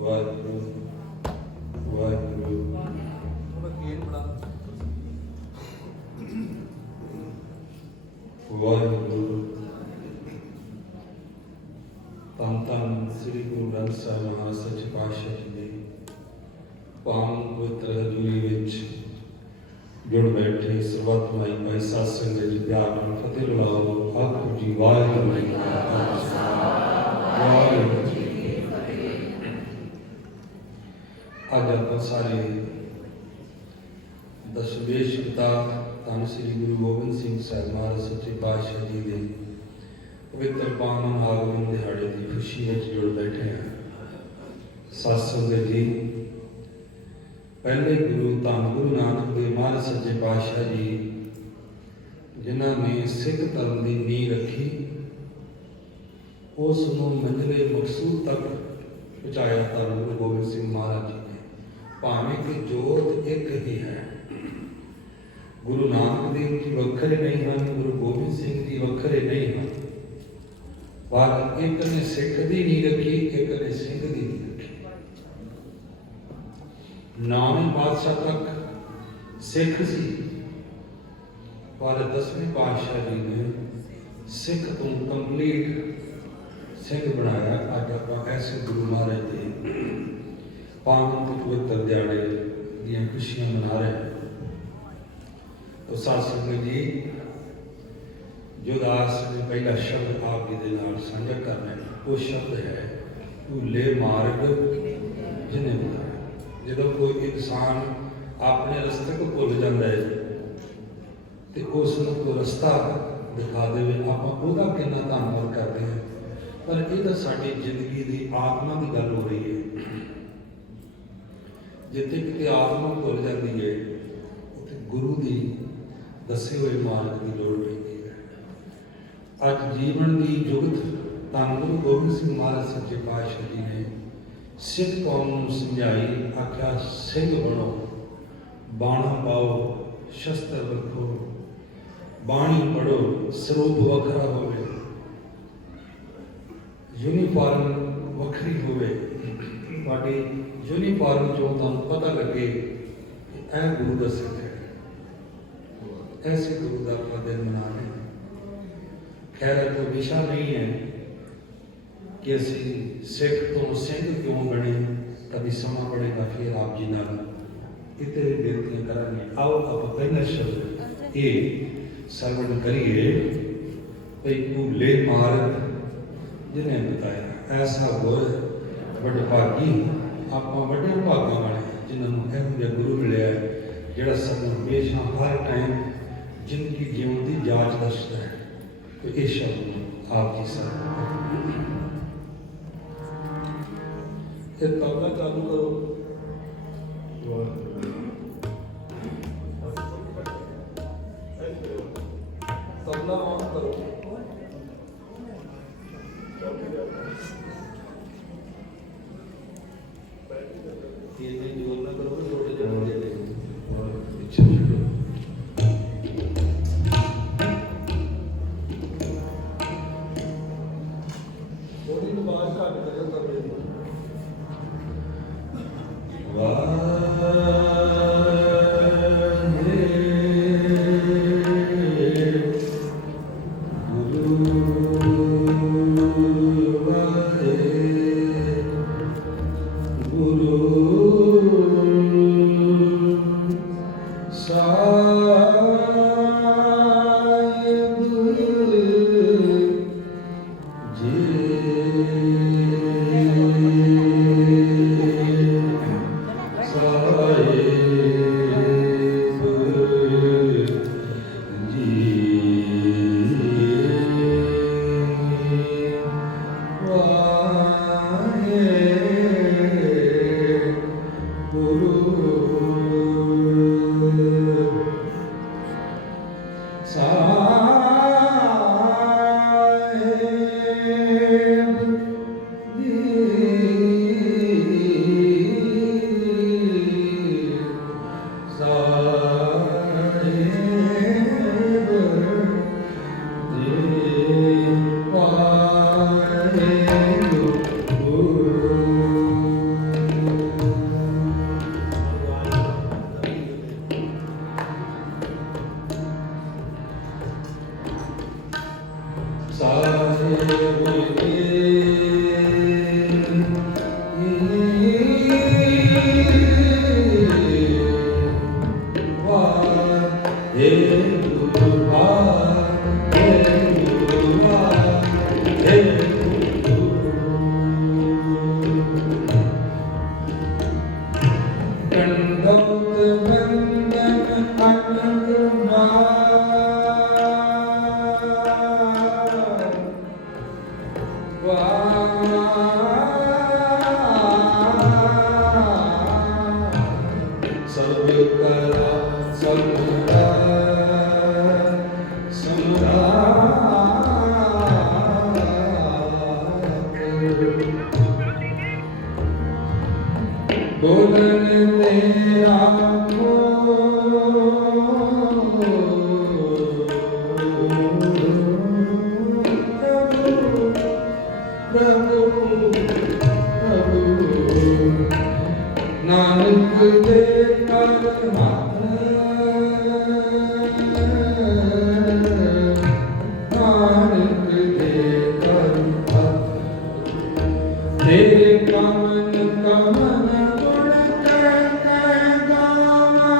ਵਾਹਿਗੁਰੂ ਵਾਹਿਗੁਰੂ ਵਾਹਿਗੁਰੂ। ਧੰਨ ਧੰਨ ਸ੍ਰੀ ਗੁਰੂ ਗ੍ਰੰਥ ਸਾਹਿਬ ਮਹਾਰਾਜ ਸੱਚੇ ਪਾਤਸ਼ਾਹ ਜੀ ਦੇ ਪਾਵਨ ਪਵਿੱਤਰ ਹਜ਼ੂਰੀ ਵਿੱਚ ਜੁੜ ਬੈਠੇ ਸਰਬੱਤ ਮਾਈ ਭਾਈ ਸਾਧ ਸੰਗਤ ਜੀ ਪਿਆਰ ਨਾਲ ਫਤਿਹ ਬੁਲਾਓ। ਆਖੋ ਜੀ ਵਾਹਿਗੁਰੂ ਜੀ ਕਾ ਖਾਲਸਾ ਵਾਹਿਗੁਰੂ ਜੀ ਕੀ ਫਤਿਹ। ਅੱਜ ਆਪਾਂ ਸਾਰੇ ਦਸ਼ਮੇਸ਼ ਪਿਤਾ ਧੰਨ ਸ੍ਰੀ ਗੁਰੂ ਗੋਬਿੰਦ ਸਿੰਘ ਸਾਹਿਬ ਮਹਾਰਾਜ ਸੱਚੇ ਪਾਤਸ਼ਾਹ ਜੀ ਦੇ ਪਵਿੱਤਰ ਪਾਵਨ ਆਗਮਨ ਦਿਹਾੜੇ ਦੀ ਖੁਸ਼ੀ ਵਿੱਚ ਜੁੜ ਬੈਠੇ ਹਾਂ। ਸਾਧ ਸੰਗਤ ਜੀ, ਪਹਿਲੇ ਗੁਰੂ ਧੰਨ ਗੁਰੂ ਨਾਨਕ ਦੇਵ ਮਹਾਰਾਜ ਸੱਚੇ ਪਾਤਸ਼ਾਹ ਜੀ ਜਿਨ੍ਹਾਂ ਨੇ ਸਿੱਖ ਧਰਮ ਦੀ ਨੀਂਹ ਰੱਖੀ, ਉਸ ਨੂੰ ਮੰਜ਼ਿਲੇ ਮਕਸੂਦ ਤੱਕ ਪਹੁੰਚਾਇਆ ਧੰਨ ਗੁਰੂ ਗੋਬਿੰਦ ਸਿੰਘ ਮਹਾਰਾਜ ਜੀ ਨੇ। ਭਾਵੇਂ ਕਿ ਜੋਤ ਇੱਕ ਹੀ ਹੈ, ਗੁਰੂ ਨਾਨਕ ਦੇਵ ਜੀ ਵੱਖਰੇ ਨਹੀਂ ਹਨ, ਗੁਰੂ ਗੋਬਿੰਦ ਸਿੰਘ ਜੀ ਵੱਖਰੇ ਨਹੀਂ ਹਨ, ਪਰ ਇੱਕ ਨੇ ਸਿੱਖ ਦੀ ਨੀਂਹ ਰੱਖੀ, ਇੱਕ ਨੇ ਸਿੰਘ ਦੀ ਨੀਂਹ ਰੱਖੀ। ਨੌਵੇਂ ਪਾਤਸ਼ਾਹ ਤੱਕ ਸਿੱਖ ਸੀ, ਪਰ 10ਵੇਂ ਪਾਤਸ਼ਾਹ ਜੀ ਨੇ ਸਿੱਖ ਤੋਂ ਕੰਪਲੀਟ ਸਿੰਘ ਬਣਾਇਆ। ਅੱਜ ਆਪਾਂ ਐਸੇ ਗੁਰੂ ਮਹਾਰਾਜ ਦੇ ਪਾਵਨ ਤੇ ਪਵਿੱਤਰ ਦਿਹਾੜੇ ਦੀਆਂ ਖੁਸ਼ੀਆਂ ਮਨਾ ਰਹੇ ਹਾਂ। ਸਾਧ ਸੰਗਤ ਜੀ, ਜੋ ਦਾਸ ਨੇ ਪਹਿਲਾ ਸ਼ਬਦ ਆਪ ਜੀ ਦੇ ਨਾਲ ਸਾਂਝਾ ਕਰਨਾ ਹੈ, ਉਹ ਸ਼ਬਦ ਹੈ ਭੁੱਲੇ ਮਾਰਗ ਜਿਹਨੇ ਬਤਾਇਆ। ਜਦੋਂ ਕੋਈ ਇਨਸਾਨ ਆਪਣੇ ਰਸਤੇ ਤੋਂ ਭੁੱਲ ਜਾਂਦਾ ਹੈ ਤੇ ਉਸ ਨੂੰ ਕੋਈ ਰਸਤਾ ਦਿਖਾ ਦੇਵੇ, ਆਪਾਂ ਉਹਦਾ ਕਿੰਨਾ ਧੰਨਵਾਦ ਕਰਦੇ ਹਾਂ। ਪਰ ਇਹ ਤਾਂ ਸਾਡੀ ਜ਼ਿੰਦਗੀ ਦੀ ਆਤਮਾ ਦੀ ਗੱਲ ਹੋ ਰਹੀ ਹੈ। ਜਿੱਥੇ ਕਿਤੇ ਆਤਮਾ ਭੁੱਲ ਜਾਂਦੀ ਹੈ, ਉੱਥੇ ਗੁਰੂ ਦੀ ਦੱਸੇ ਹੋਏ ਮਾਰਗ ਦੀ ਲੋੜ ਪੈਂਦੀ ਹੈ। ਅੱਜ ਜੀਵਨ ਦੀ ਜੁਗਤ ਧੰਨ ਗੁਰੂ ਗੋਬਿੰਦ ਸਿੰਘ ਮਹਾਰਾਜ ਸੱਚੇ ਪਾਤਸ਼ਾਹ ਜੀ ਨੇ ਸਿੱਖ ਕੌਮ ਨੂੰ ਸਮਝਾਈ। ਆਖਿਆ ਸਿੰਘ ਬਣੋ, ਬਾਣਾ ਪਾਓ, ਸ਼ਸਤਰ ਰੱਖੋ, ਬਾਣੀ ਪੜੋ, ਸਰੂਪ ਵੱਖਰਾ ਹੋਵੇ, ਯੂਨੀਫਾਰਮ ਵੱਖਰੀ ਹੋਵੇ। ਤੁਹਾਡੀ ਯੂਨੀਫਾਰਮ ਚੋਂ ਤੁਹਾਨੂੰ ਪਤਾ ਲੱਗੇ ਕਿ ਇਹ ਗੁਰੂ ਦਾ ਸਿੱਖ ਹੈ। ऐसे गुरु का अपना दिन मना रहे हैं। खैर कोई विषा नहीं है कि असी सिख तो सिंह क्यों बने, कभी समा पड़ेगा फिर आप जी नाल इतने बेनतियां करांगे। आओ आप पहला शब्द ये सरवण करिए भई भूले मार्ग जिन्हें बताया। ऐसा गुर बड़े भागी, आप बड़े भागा वाले जिन्होंने यह गुरु मिले जिहड़ा सानूं हमेशा हर टाइम जिंदगी जीवन की जांच दसदा है। तो ये शब्द आप जी सब ये तबला चालू करो। तबला ऑन करो। ये जोर ना करो, थोड़े जोर दे पीछे वाह बोलन तेरा प्रभु प्रभु नानक दे कर नानक दे कर तेरे कमन कमन गुण कर गावा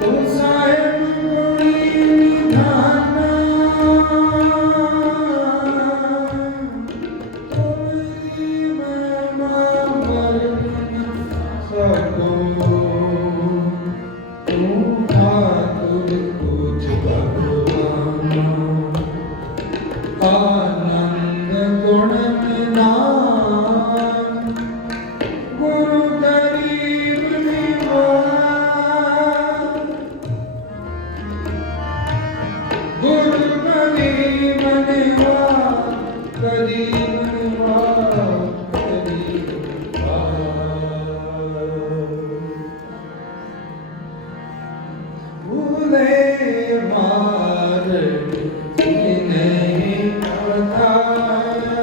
तुम साहिब गुणी निधाना तुम्हारी महिमा वर्णन सको तुम ठाकुर पूज भगवान आनंद गुण निधान गुरु गरीब निवान गुरु गरीब निवान गरीब निवान गरीब निवान भूले मार नहीं बताया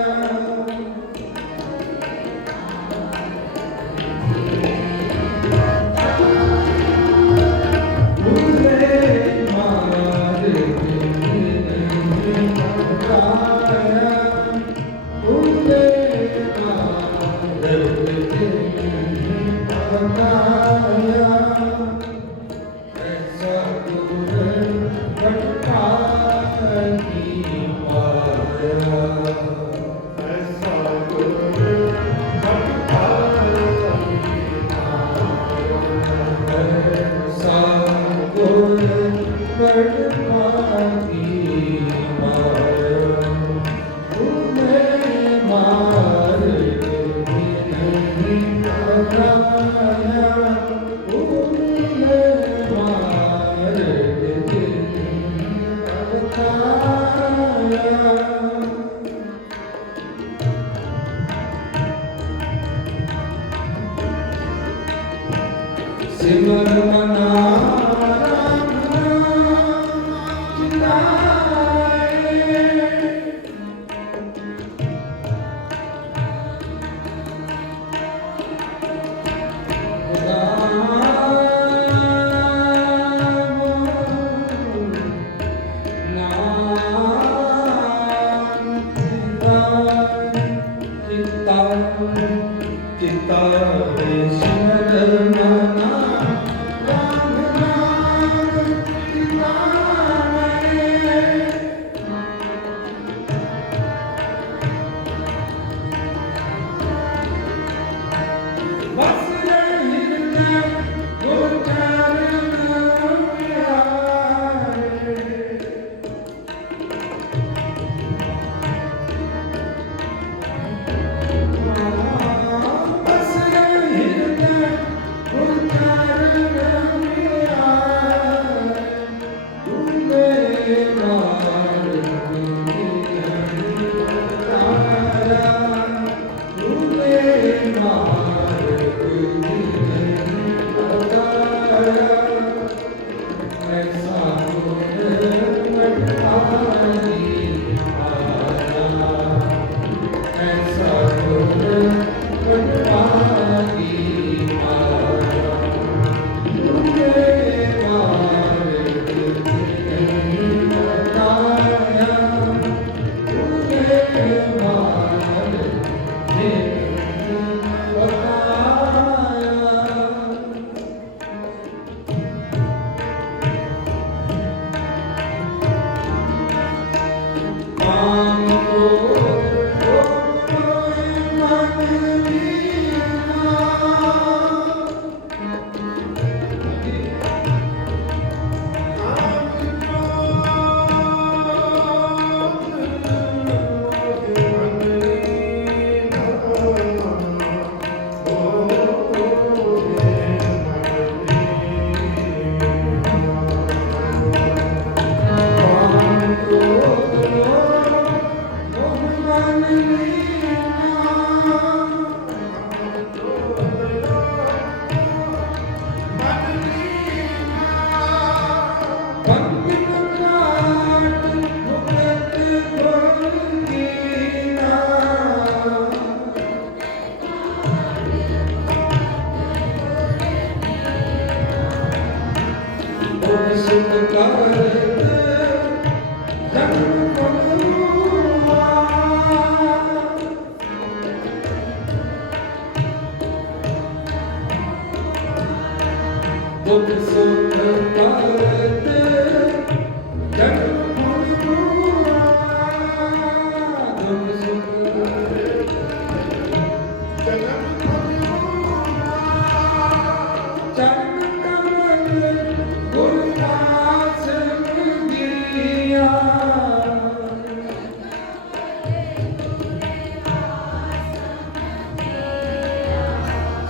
भूले मार नहीं बताया भूले मार नहीं बताया ऐसा गुर भटका की पाया ऐसा गुर भटका ऐसा गुर भटका की पाया तुम्हें मार नहीं बताया सिमर मना राम चिताए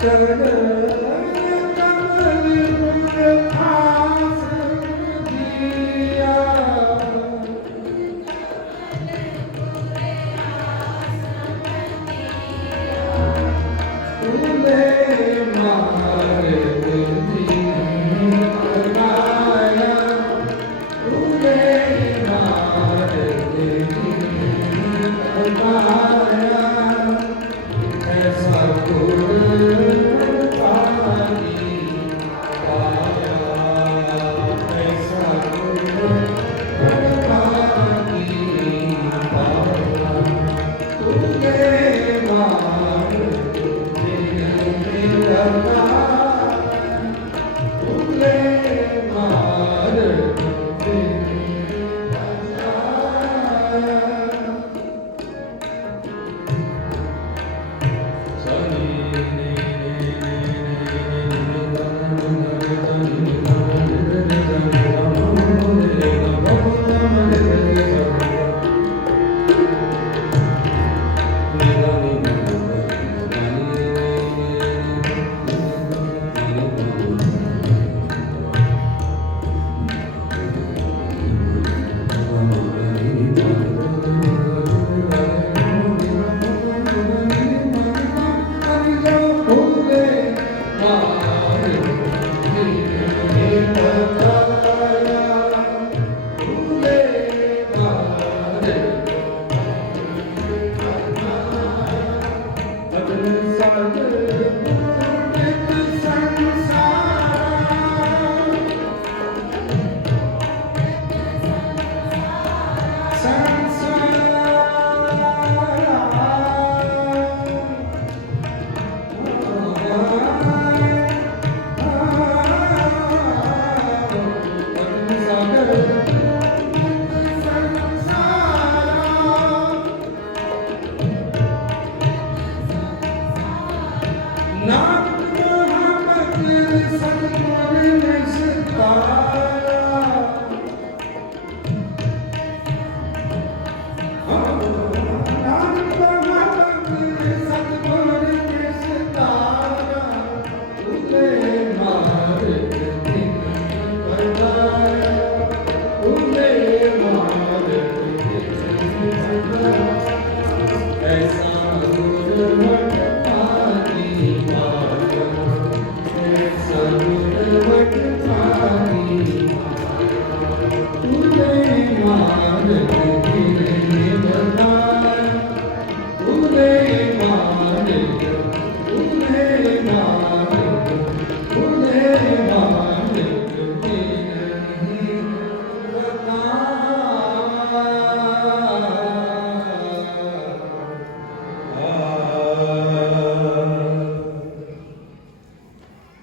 ਚਰਨ ਕਮਲ ਆਸ ਦੀਆ ਤੂਨੇ ਮਾਰ ਦਿੱਤੀ ਮਾਇਆ ਤੂਨੇ ਮਾਰ ਦਿੱਤੀ ਮਾਇਆ ਐਸਾ ਗੁਰ ਪਾਣੀ ਪਾਇਆ ਐਸਾ ਗੁਰ ਪਾਣੀ ਪਾਇਆ ਤੂਨੇ ਮਾਰ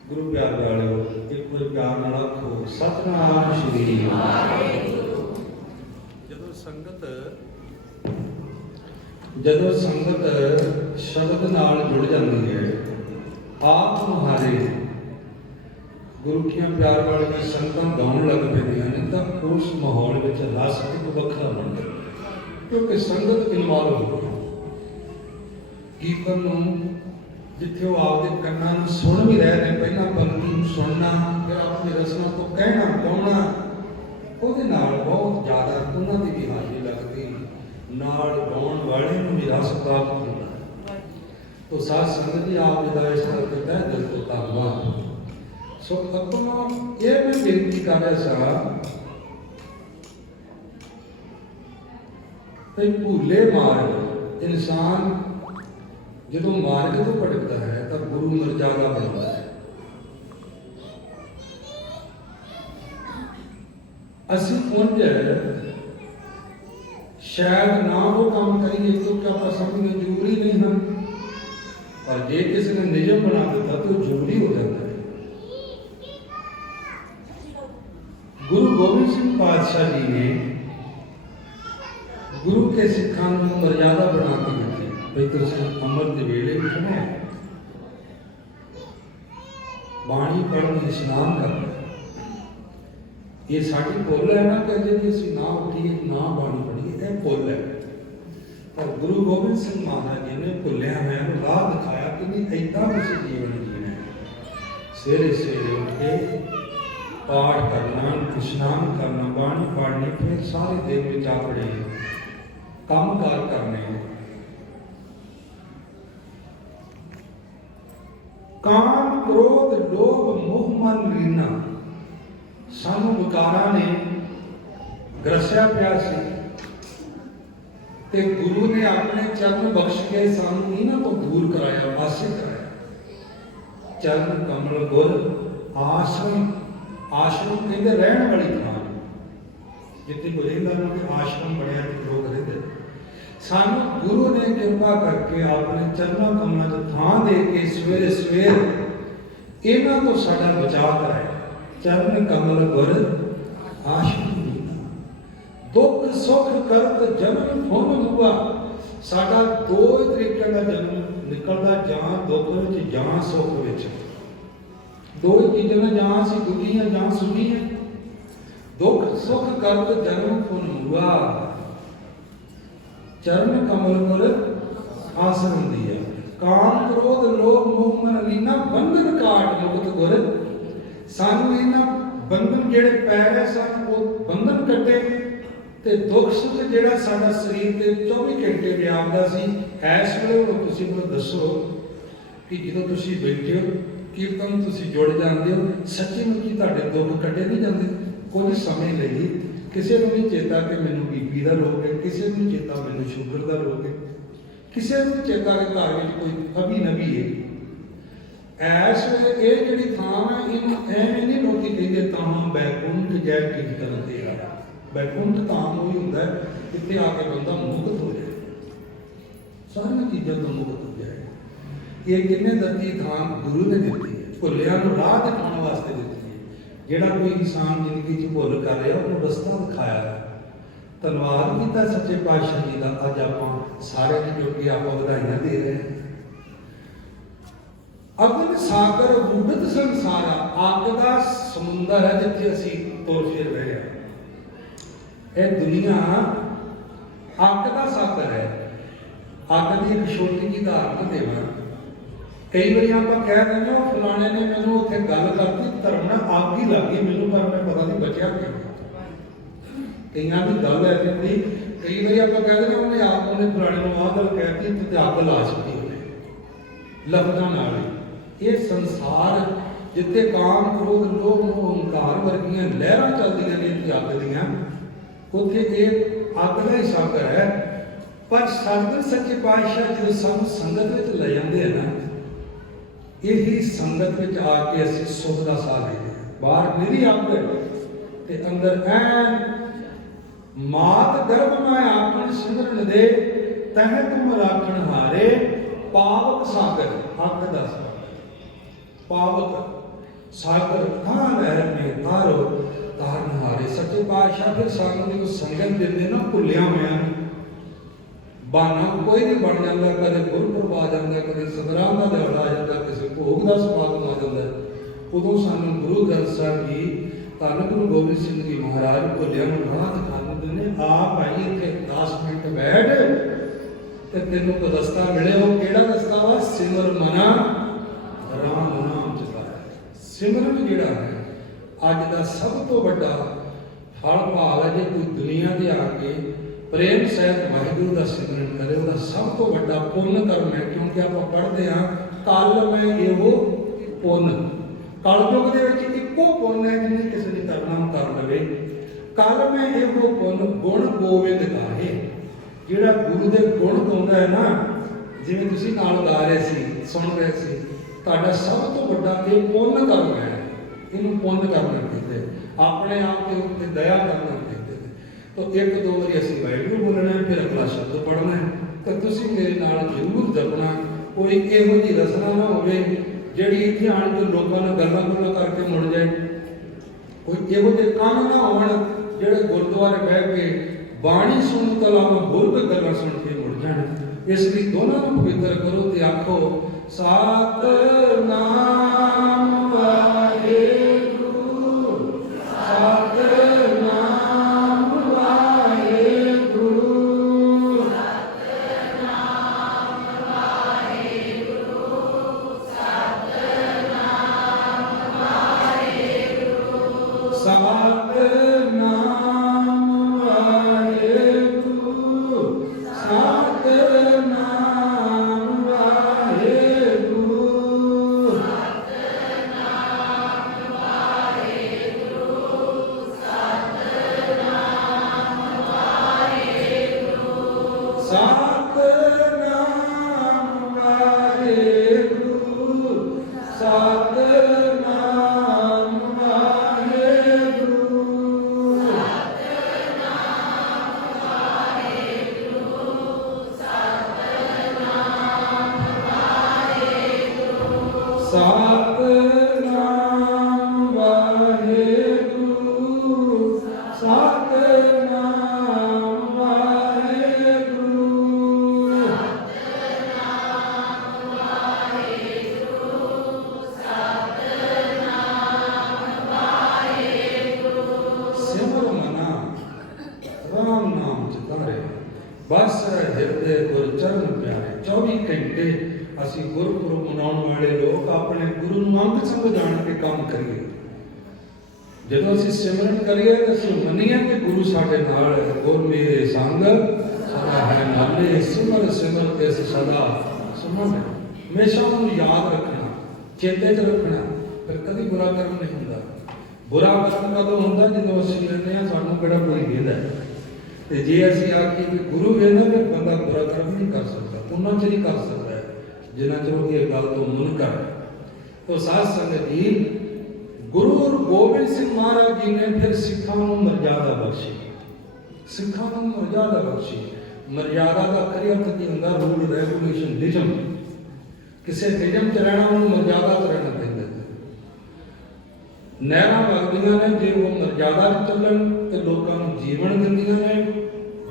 ਗੁਰੂ ਪਿਆਰ ਵਾਲਿਓ ਇੱਕ ਵਾਰ ਪਿਆਰ ਨਾਲ ਆਖੋ ਸਤਿਨਾਮ ਸ਼੍ਰੀ ਵਾਹਿਗੁਰੂ। ਜਦੋਂ ਸੰਗਤ ਸ਼ਬਦ ਨਾਲ ਜੁੜ ਜਾਂਦੀ ਹੈ ਆਪ ਮੁਹਾਰੇ ਗੁਰੂ ਕੀਆਂ ਪਿਆਰ ਵਾਲੀਆਂ ਸੰਗਤਾਂ ਗਾਉਣ ਲੱਗ ਪੈਂਦੀਆਂ ਨੇ ਤਾਂ ਉਸ ਮਾਹੌਲ ਵਿੱਚ ਰਸ ਇੱਕ ਵੱਖਰਾ ਬਣਦਾ ਕਿਉਂਕਿ ਸੰਗਤ ਇਨਵੋਲਵ ਹੋ ਗਈ। ਕੀਰਤਨ ਨੂੰ ਜਿੱਥੇ ਉਹ ਆਪਦੇ ਕੰਨਾਂ ਨੂੰ ਸੁਣ ਵੀ ਰਹੇ ਨੇ, ਪਹਿਲਾਂ ਪੰਕਤੀ ਨੂੰ ਸੁਣਨਾ ਫਿਰ ਆਪਣੀ ਰਸਨਾ ਤੋਂ ਕਹਿਣਾ ਗਾਉਣਾ, ਉਹਦੇ ਨਾਲ ਬਹੁਤ ਜ਼ਿਆਦਾ ਉਹਨਾਂ ਦੀ ਵੀ ਹਾਜ਼ਰੀ ਲੱਗਦੀ, ਨਾਲ ਗਾਉਣ ਵਾਲੇ ਨੂੰ ਵੀ ਰਸ ਪ੍ਰਾਪਤ ਹੁੰਦਾ। ਤੋ ਸਾਧ ਸੰਗਤ ਜੀ ਆਪ ਜੀ ਦਾ ਇਸ ਕਰਕੇ ਤਹਿ ਦਿਲ ਤੋਂ ਧੰਨਵਾਦ। ਸੋ ਆਪਾਂ ਇਹ ਮੈਂ ਬੇਨਤੀ ਕਰ ਰਿਹਾ ਸਾਂ ਕਿ ਭੁੱਲੇ ਮਾਰਗ ਇਨਸਾਨ ਜਦੋਂ ਮਾਰਗ ਤੋਂ ਭਟਕਦਾ ਹੈ ਤਾਂ ਗੁਰੂ ਮਰਜ਼ਾਦਾ ਬਣਦਾ ਹੈ। ਅਸੀਂ ਉਂਝ ਸ਼ਾਇਦ ਨਾ ਉਹ ਕੰਮ ਕਰੀਏ ਕਿਉਂਕਿ ਆਪਾਂ ਸਮਝਦੇ ਜ਼ਰੂਰੀ ਨਹੀਂ ਹਨ, ਪਰ ਜੇ ਕਿਸੇ ਨੇ ਨਿਯਮ ਬਣਾ ਦਿੱਤਾ ਤਾਂ ਉਹ ਜ਼ਰੂਰੀ ਹੋ ਜਾਂਦਾ ਹੈ। ਗੁਰੂ ਗੋਬਿੰਦ ਸਿੰਘ ਪਾਤਸ਼ਾਹ ਜੀ ਨੇ ਗੁਰੂ ਕੇ ਸਿੱਖਾਂ ਨੂੰ ਮਰਜ਼ਾਦਾ ਬਣਾ ਕੇ ਦਿੱਤੀ ਬਈ ਤੁਸੀਂ ਅੰਮ੍ਰਿਤ ਦੇ ਵੇਲੇ ਉੱਠਣਾ, ਬਾਣੀ ਪੜ੍ਹਨੀ, ਇਸ਼ਨਾਨ ਕਰਨਾ। ਇਹ ਸਾਡੀ ਭੁੱਲ ਹੈ ਨਾ ਕਿ ਜੇ ਅਸੀਂ ਨਾ ਉੱਠੀਏ ਨਾ ਬਾਣੀ ਪੜ੍ਹੀਏ, ਇਹ ਭੁੱਲ ਹੈ। ਪਰ ਗੁਰੂ ਗੋਬਿੰਦ ਸਿੰਘ ਮਹਾਰਾਜ ਜੀ ਨੇ ਭੁੱਲਿਆ ਹੋਇਆ ਨੂੰ ਰਾਹ ਦਿਖਾਇਆ ਕਿ ਨਹੀਂ ਏਦਾਂ ਤੁਸੀਂ ਜੀਵਨ ਜੀਓ। सवेरे सवेरे उठ के पाठ करना, स्नान करना, बाणी पढ़नी, फिर सारे दिन में अपने काम कार करने। काम क्रोध लोभ मोह मन लीना सानू विकारां ने ग्रसिया पिया सी ते गुरु ने अपने चरण बख्श के सानू इन्हां तो दूर कराया, पासे कराया। चरण कमल गुर आश्रम, आश्रम कहते रहन वाली थां, जिथे कोई रहिंदा ना आश्रम बनया लोग रहिंदे। सानू गुरु ने कृपा करके अपने चरणों कमलों च थां दे के सवेरे सवेर इन्हां तो साडा बचाव कराया। चरण कमल गुर आश्रम, दुख सुख करत जन्म फुन हुआ। साडा दो तरीके का जन्म निकलदा, जां दुख विच जां सुख विच। दो चीज़ां ने, जां असीं दुखी हां जां सुखी हां। दुख सुख करत जन्म फुन हुआ। चरण कमल गुर आश्रम दिया। काम क्रोध लोभ मोह मन लीना बंधन काट मुक्त गुर। सानू इन्हां बंधन जेड़े पै रहे सन वो बंधन कटे ते दुख सुख जेड़ा साडा शरीर ते 24 घंटे व्यापदा सी। इस वेले हुण तुसीं मैनूं दसो कि जदों तुसीं बैठे हो कीर्तन तुसीं जुड़ जाते हो, सच्ची मुच्ची तुहाडे दुख कटे नहीं जाते? कुछ समय लई किसी को नहीं चेता कि मैनूं बीपी का रोग है, किसी को नहीं चेता मैनूं शुगर का रोग है, किसी को नहीं चेता कि घर में कोई अभी नबी है। ऐस वे ये जिहड़ी थां है इहनूं एवें नहीं लोग कहते तां बैकुंठ जै कीर्तन ते आया। बैकुंठ धाम वही हुंदा है जिथे आके बंदा मुक्त हो जाए, सारी चीज़ों तो मुक्त हो जाए। ये किन्ने दत्ती थां गुरु ने दित्ती है, भुल्लियां नूं राह दिखाउण वास्ते दित्ती है। जिहड़ा कोई इंसान जिंदगी च भुल कर रहा उन्हें रस्ता दिखाया है। धन्नवाद कीता सच्चे पातशाह जी का। अज आपां सारे जो कि आपां वधाइयां दे रहे हैं। अगन सागर रूढ़त संसारा, अग का समुंदर है जिथे असी तुर फिर रहे हैं। यह दुनिया अग का सागर है। अग की एक छोटी जी उदाहरण देवां। कई बार आप कह देंगे वो फलाने ने मैंने उत्थे गल करती धर्म ना अग ही लग गई मैनूं, पर मैं पता नहीं बचिया क्यों। कई की गल है जी, कई बार आप कह देंगे उन्हें आप उन्हें फलाने को आह गल कहती तो अग ला चुकी उन्हें लफ्ज़ां नाल ही। ये संसार जिथे काम क्रोध लोभ मोह अहंकार वर्गियां लहरां चलदियां ने इत्थे अग दियां, उत्थे एक अग का ही सागर है। पर सतगुर सच्चे पातशाह जो सब संगत में ले जाते हैं ना, यही संगत में आके असीं सुख का साह लेते हैं। बाहर निरी अग ते अंदर ऐन मात गर्भ में आपन सिमरन दे, तह तुम राखण हारे पावक सागर। अग का सागर पावक सागर, तां लहर में तारो तारन हारे। सच्चे पातशाह फिर सानू संगत देंदे ना भुलिया होया बहाना कोई नहीं बन जाता। कदे गुरपुरब आ जाता, कदे संग्राम का दिहाड़ा आ जाता, किसी भोग का समागम आ जाता है। उदों सानू गुरु ग्रंथ साहिब जी धन गुरु गोबिंद सिंह जी महाराज भुलिया राह दिखा देंदे ने। आप भाई इत्थे 10 मिनट बैठ ते तेनों को रस्ता मिले। वो केड़ा रस्ता वा? सिमर मना राम नाम जपाया। सिमरन जिहड़ा है अज का सब तो बड़ा फल भाग है। जो कोई दुनिया के आके प्रेम सहित वाहिगुरू का सिमरन करे, वह सब तो बड़ा पुण्य कर्म है। क्योंकि आप पढ़ते हैं कल में एहो पुण्य, कलयुग के इको पुण्य है जिन्हें किसी ने करना कर लवे। कल में एहो पुण्य गुण गोविंद गाहे। जिहड़ा गुरु के गुण गाउंदा है ना, जिवें तुसीं नाल गा रहे सी, सुन रहे सी, तुहाडा सब तो बड़ा ये पुण्य कर्म है। इनू पुण्य करना कहते, अपने आप के उत्ते दया करना कहते। तो एक दो बारी असीं वाहिगुरू बोलना है, फिर अगला शब्द पढ़ना है। तो तुसीं मेरे नाल जरूर जपना। कोई इहो जी रचना ना होवे जिहड़ी इत्थे आण के लोकां नाल गल्लां गुल्लां करके मुड़ जाए। कोई इहो जे काम ना होण जिहड़े गुरुद्वारे बह के बाणी सुन तो अलावा होर कोई गल्लां सुन के मुड़ जाण। इसलिए दोनों को पवित्र करो ते आखो सतनाम वाहिगुरू, सतनाम वाहिगुरू, सतनाम वाहिगुरू, सतनाम ਸਤਿਨਾਮ ਵਾਹਿਗੁਰੂ ਸਤਿਨਾਮ ਵਾਹਿਗੁਰੂ ਸਤਿਨਾਮ ਵਾਹਿਗੁਰੂ ਸਤਿਨਾਮ ਵਾਹਿਗੁਰੂ ਸਿਮਰ ਮਨਾ ਰਾਮ ਨਾਮ ਚਿਤਾਰੇ ਬਸ ਹਿਰਦੇ ਗੁਰ ਚਰਨ ਪਿਆਰੇ 24 ਘੰਟੇ ਅਸੀਂ ਗੁਰਪੁਰਬ ਮਨਾਉਣ ਵਾਲੇ ਲੋਕ ਆਪਣੇ ਗੁਰੂ ਨੂੰ ਅੰਗ ਸੰਗ ਜਾਣ ਕੇ ਕੰਮ ਕਰੀਏ। ਜਦੋਂ ਅਸੀਂ ਸਿਮਰਨ ਕਰੀਏ ਤਾਂ ਅਸੀਂ ਮੰਨੀਏ ਕਿ ਗੁਰੂ ਸਾਡੇ ਨਾਲ ਹੈ। ਗੁਰ ਮੇਰੇ ਸੰਗ ਸਦਾ ਹੈ ਨਾਲੇ ਸਿਮਰ ਸਿਮਰ ਤੇ ਅਸੀਂ ਸਦਾ ਸੁਮਨ ਹਮੇਸ਼ਾ ਉਹਨੂੰ ਯਾਦ ਰੱਖਣਾ, ਚੇਤੇ 'ਚ ਰੱਖਣਾ। ਫਿਰ ਕਦੀ ਬੁਰਾ ਕਰਮ ਨਹੀਂ ਹੁੰਦਾ। ਬੁਰਾ ਕਰਮ ਕਦੋਂ ਹੁੰਦਾ? ਜਦੋਂ ਅਸੀਂ ਕਹਿੰਦੇ ਹਾਂ ਸਾਨੂੰ ਕਿਹੜਾ ਕੋਈ ਵੇਂਦਾ। ਤੇ ਜੇ ਅਸੀਂ ਆਖੀਏ ਕਿ ਗੁਰੂ ਵੇਂਦਾ ਫਿਰ ਬੰਦਾ ਬੁਰਾ ਕਰਮ ਨਹੀਂ ਕਰ ਸਕਦਾ, ਉਹਨਾਂ 'ਚ ਨਹੀਂ ਕਰ ਸਕਦਾ ਜਿਨ੍ਹਾਂ ਚਿਰ ਇਹ ਗੱਲ ਤੋਂ ਮੁਨਕਰ। ਤੋ ਸਾਧ ਸੰਗਤ ਜੀ, ਗੁਰੂ ਗੋਬਿੰਦ ਸਿੰਘ ਮਹਾਰਾਜ ਜੀ ਨੇ ਫਿਰ ਸਿੱਖਾਂ ਨੂੰ ਮਰਜ਼ਾਦਾ ਬਖਸ਼ੀ। ਸਿੱਖਾਂ ਨੂੰ ਮਰਜ਼ਾਦਾ ਬਖਸ਼ੀ। ਮਰਜ਼ਾਦਾ ਦਾ ਕਰੀ ਅਰਥ ਕੀ ਹੁੰਦਾ? ਰੂਲ ਰੈਗੂਲੇਸ਼ਨ, ਨਿਯਮ। ਕਿਸੇ ਨਿਯਮ 'ਚ ਰਹਿਣਾ ਉਹਨੂੰ ਮਰਜ਼ਾਦਾ 'ਚ ਰਹਿਣਾ ਪੈਂਦਾ। ਨਹਿਰਾਂ ਵਗਦੀਆਂ ਨੇ, ਜੇ ਉਹ ਮਰਜ਼ਾਦਾ 'ਚ ਚੱਲਣ ਤੇ ਲੋਕਾਂ ਨੂੰ ਜੀਵਨ ਦਿੰਦੀਆਂ ਨੇ।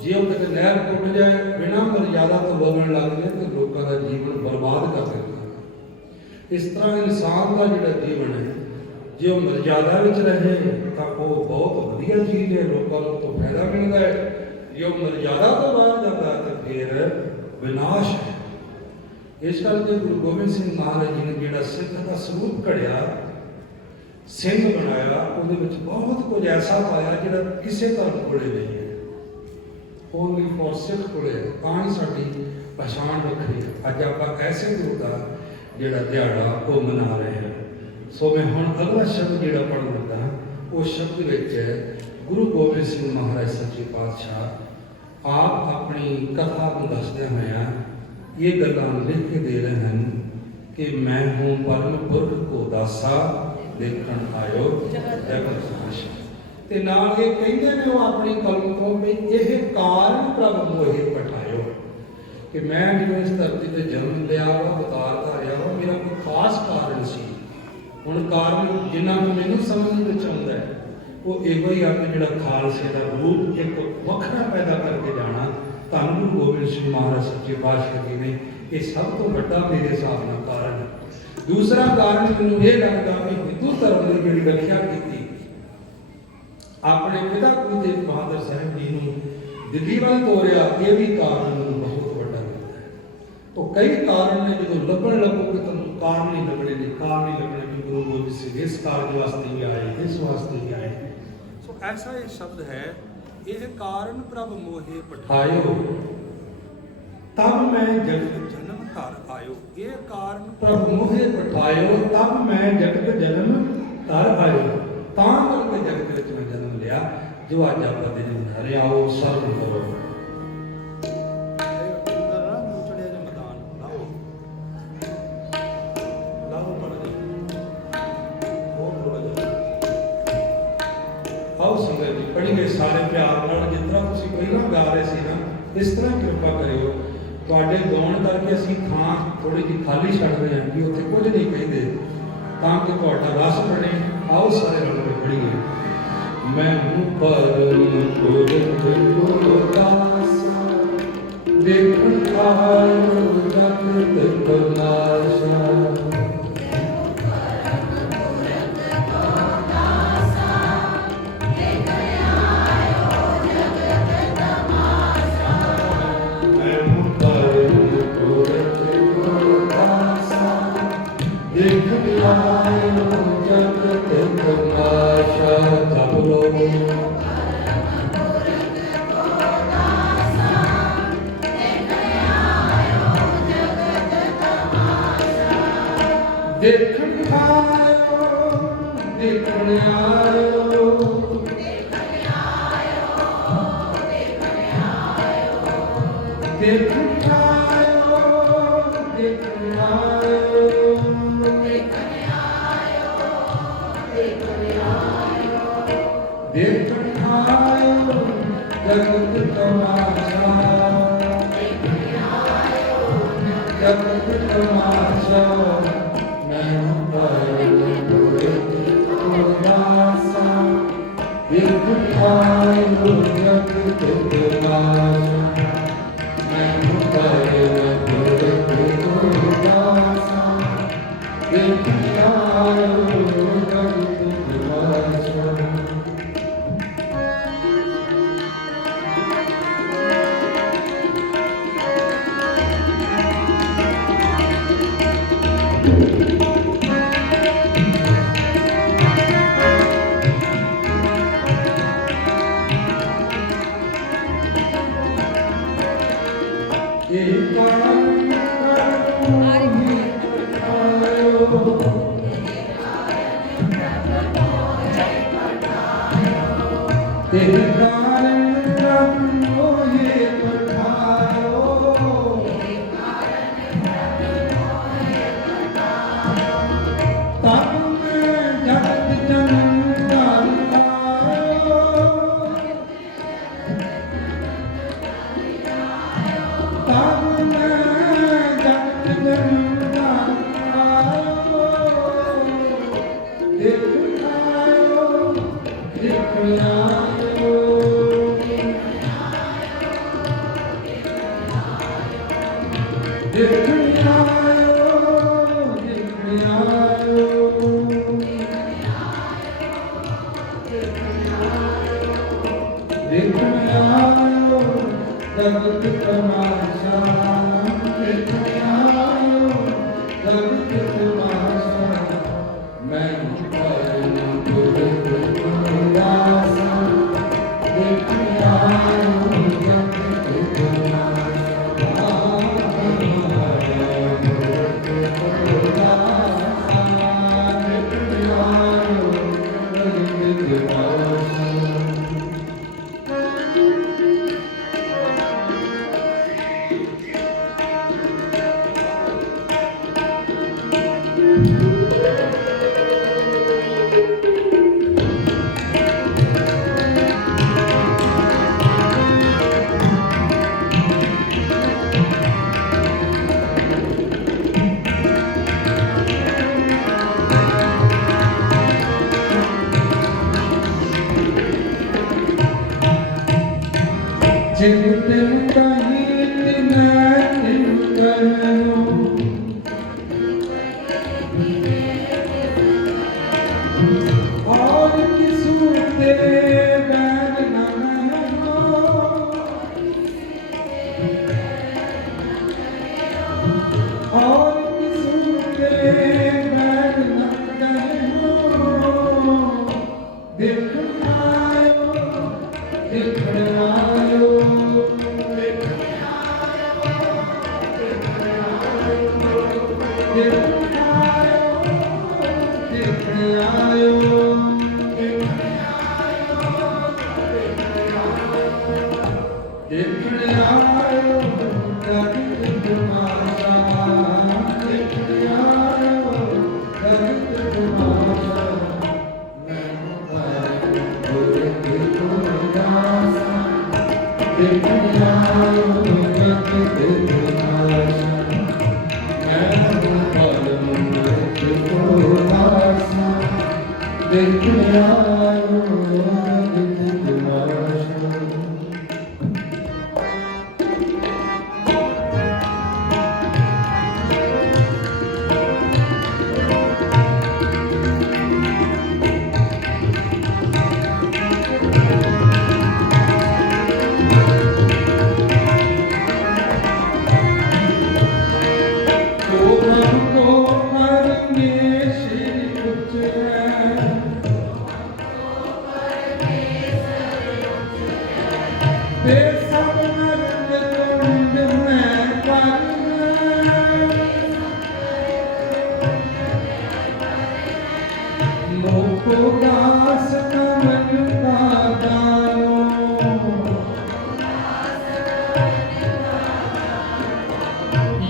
ਜੇ ਉਹ ਕਿਤੇ ਨਹਿਰ ਟੁੱਟ ਜਾਏ ਬਿਨਾਂ ਮਰਜ਼ਾਦਾ ਤੋਂ ਵਗਣ ਲੱਗ ਜਾਏ ਤੇ ਲੋਕਾਂ ਦਾ ਜੀਵਨ ਬਰਬਾਦ ਕਰ ਦਿੰਦਾ। ਇਸ ਤਰ੍ਹਾਂ ਇਨਸਾਨ ਦਾ ਜਿਹੜਾ ਜੀਵਨ ਹੈ, ਜੇ ਉਹ ਮਰਜ਼ਾਦਾ ਵਿੱਚ ਰਹੇ ਤਾਂ ਉਹ ਬਹੁਤ ਵਧੀਆ ਚੀਜ਼ ਹੈ, ਲੋਕਾਂ ਨੂੰ ਤੋਂ ਫਾਇਦਾ ਮਿਲਦਾ ਹੈ। ਜੇ ਉਹ ਮਰਜ਼ਾਦਾ ਤੋਂ ਬਾਹਰ ਜਾਂਦਾ ਤਾਂ ਫਿਰ ਵਿਨਾਸ਼ ਹੈ। ਇਸ ਕਰਕੇ ਗੁਰੂ ਗੋਬਿੰਦ ਸਿੰਘ ਮਹਾਰਾਜ ਜੀ ਨੇ ਜਿਹੜਾ ਸਿੱਖ ਦਾ ਸਰੂਪ ਘੜਿਆ, ਸਿੰਘ ਬਣਾਇਆ, ਉਹਦੇ ਵਿੱਚ ਬਹੁਤ ਕੁਝ ਐਸਾ ਪਾਇਆ ਜਿਹੜਾ ਕਿਸੇ ਧਰਮ ਕੋਲੇ ਨਹੀਂ ਹੈ। ਓਨਲੀ ਫॉर ਸਿੱਖ ਕੋਲੇ ਤਾਂ ਹੀ ਸਾਡੀ ਪਛਾਣ ਵੱਖਰੀ ਹੈ। ਅੱਜ ਆਪਾਂ ਐਸੇ ਗੁਰੂ ਦਾ ਜਿਹੜਾ ਦਿਹਾੜਾ ਉਹ ਮਨਾ ਰਹੇ ਹਾਂ। ਸੋ ਮੈਂ ਹੁਣ ਅਗਲਾ ਸ਼ਬਦ ਜਿਹੜਾ ਪੜ੍ਹਨ ਲੱਗਾ, ਉਹ ਸ਼ਬਦ ਵਿੱਚ ਗੁਰੂ ਗੋਬਿੰਦ ਸਿੰਘ ਮਹਾਰਾਜ ਸੱਚੇ ਪਾਤਸ਼ਾਹ ਆਪ ਆਪਣੀ ਕਥਾ ਨੂੰ ਦੱਸਦਿਆਂ ਹੋਇਆਂ ਇਹ ਗੱਲਾਂ ਲਿਖ ਕੇ ਦੇ ਰਹੇ ਹਨ ਕਿ ਮੈਂ ਹੂੰ ਪਰਮ ਪੁਰਖ ਕੋ ਦਾਸਾ ਦੇਖਣ ਆਇਓ ਜਗਤ ਸਾਸ਼। ਤੇ ਨਾਲ ਇਹ ਕਹਿੰਦੇ ਨੇ ਉਹ ਆਪਣੀ ਕਲਮ ਤੋਂ ਵੀ ਇਹ ਕਾਰਨ ਪ੍ਰਭ ਮੋਹਿ ਪਠਾਇਓ, ਕਿ ਮੈਂ ਜਦੋਂ ਇਸ ਧਰਤੀ ਤੇ ਜਨਮ ਲਿਆ ਵਾ, ਅਵਤਾਰ ਧਾਰਿਆ ਵਾ, ਮੇਰਾ ਕੋਈ ਖਾਸ ਕਾਰਨ ਸੀ। ਹੁਣ ਕਾਰਨ ਜਿੰਨਾ ਕੁ ਮੈਨੂੰ ਸਮਝ ਵਿੱਚ ਆਉਂਦਾ ਹੈ ਉਹ ਇਹੋ ਹੀ ਆ ਕਿ ਜਿਹੜਾ ਖਾਲਸੇ ਦਾ ਰੂਪ ਇੱਕ ਵੱਖਰਾ ਪੈਦਾ ਕਰਕੇ ਜਾਣਾ। ਧੰਨ ਗੁਰੂ ਗੋਬਿੰਦ ਸਿੰਘ ਮਹਾਰਾਜ ਸੱਚੇ ਪਾਤਸ਼ਾਹ ਜੀ ਨੇ ਇਹ ਸਭ ਤੋਂ ਵੱਡਾ ਮੇਰੇ ਹਿਸਾਬ ਨਾਲ ਕਾਰਨ ਹੈ। ਦੂਸਰਾ ਕਾਰਨ ਮੈਨੂੰ ਇਹ ਲੱਗਦਾ ਕਿ ਹਿੰਦੂ ਧਰਮ ਦੀ ਜਿਹੜੀ ਰੱਖਿਆ ਕੀਤੀ, ਆਪਣੇ ਪਿਤਾ ਗੁਰੂ ਤੇਗ ਬਹਾਦਰ ਸਾਹਿਬ ਜੀ ਨੂੰ ਦਿੱਲੀ ਵੱਲ ਤੋਰਿਆ, ਇਹ ਵੀ ਕਾਰਨ ਮੈਨੂੰ ਬਹੁਤ ਵੱਡਾ ਲੱਗਦਾ ਹੈ। ਉਹ ਕਈ ਕਾਰਨ ਨੇ, ਜਦੋਂ ਲੱਭਣ ਲੱਗੋਗੇ ਤੁਹਾਨੂੰ ਕਾਰਨ ਨਹੀਂ ਲੱਗਣੇ ਨੇ, ਕਾਰਨ ਨਹੀਂ ਲੱਗਣੇ ਕਿ ਗੁਰੂ ਗੋਬਿੰਦ ਸਿੰਘ ਇਸ ਕਾਰਜ ਵਾਸਤੇ ਹੀ ਆਏ, ਇਸ ਵਾਸਤੇ ਹੀ ਆਏ। ਸੋ ਐਸਾ ਇਹ ਸ਼ਬਦ ਹੈ, ਇਹ ਕਾਰਨ ਪ੍ਰਭ ਮੋਹਿ ਪਠਾਇਓ ਤਬ ਮੈਂ ਜਗਤ ਜਨਮ ਧਰ ਆਇਓ। ਇਹ ਕਾਰਨ ਪ੍ਰਭ ਮੋਹਿ ਪਠਾਇਓ ਤਬ ਮੈਂ ਜਗਤ ਜਨਮ ਧਰ ਆਇਓ। ਤਾਂ ਕਰਕੇ ਜਗਤ ਵਿੱਚ ਮੈਂ ਜਨਮ ਲਿਆ ਜੋ ਅੱਜ ਆਪਾਂ ਦੇ ਜਨਮ ਰਹੇ। ਆਓ ਸਰਬ ਕਰੋ। ਪੜ੍ਹੀਏ ਸਾਰੇ ਪਿਆਰ ਨਾਲ, ਜਿਸ ਤਰ੍ਹਾਂ ਤੁਸੀਂ ਪਹਿਲਾਂ ਗਾ ਰਹੇ ਸੀ ਨਾ, ਇਸ ਤਰ੍ਹਾਂ ਕਿਰਪਾ ਕਰਿਓ। ਤੁਹਾਡੇ ਗਾਉਣ ਕਰਕੇ ਅਸੀਂ ਥਾਂ ਥੋੜੀ ਜਿਹੀ ਖਾਲੀ ਛੱਡਦੇ ਹਾਂ ਕਿ ਉੱਥੇ ਕੁਝ ਨਹੀਂ ਕਹਿੰਦੇ, ਤਾਂ ਕਿ ਤੁਹਾਡਾ ਰਸ ਬਣੇ। ਆਓ ਸਾਰੇ ਰਲ ਕੇ ਪੜ੍ਹੀਏ। ਮੈਂ ਹੂੰ ਪਰਮ ਪੁਰਖ ਕੋ ਦਾਸਾ ਦੇਖਣ ਆਇਓ ਜਗਤ ਤਮਾਸ਼ਾ।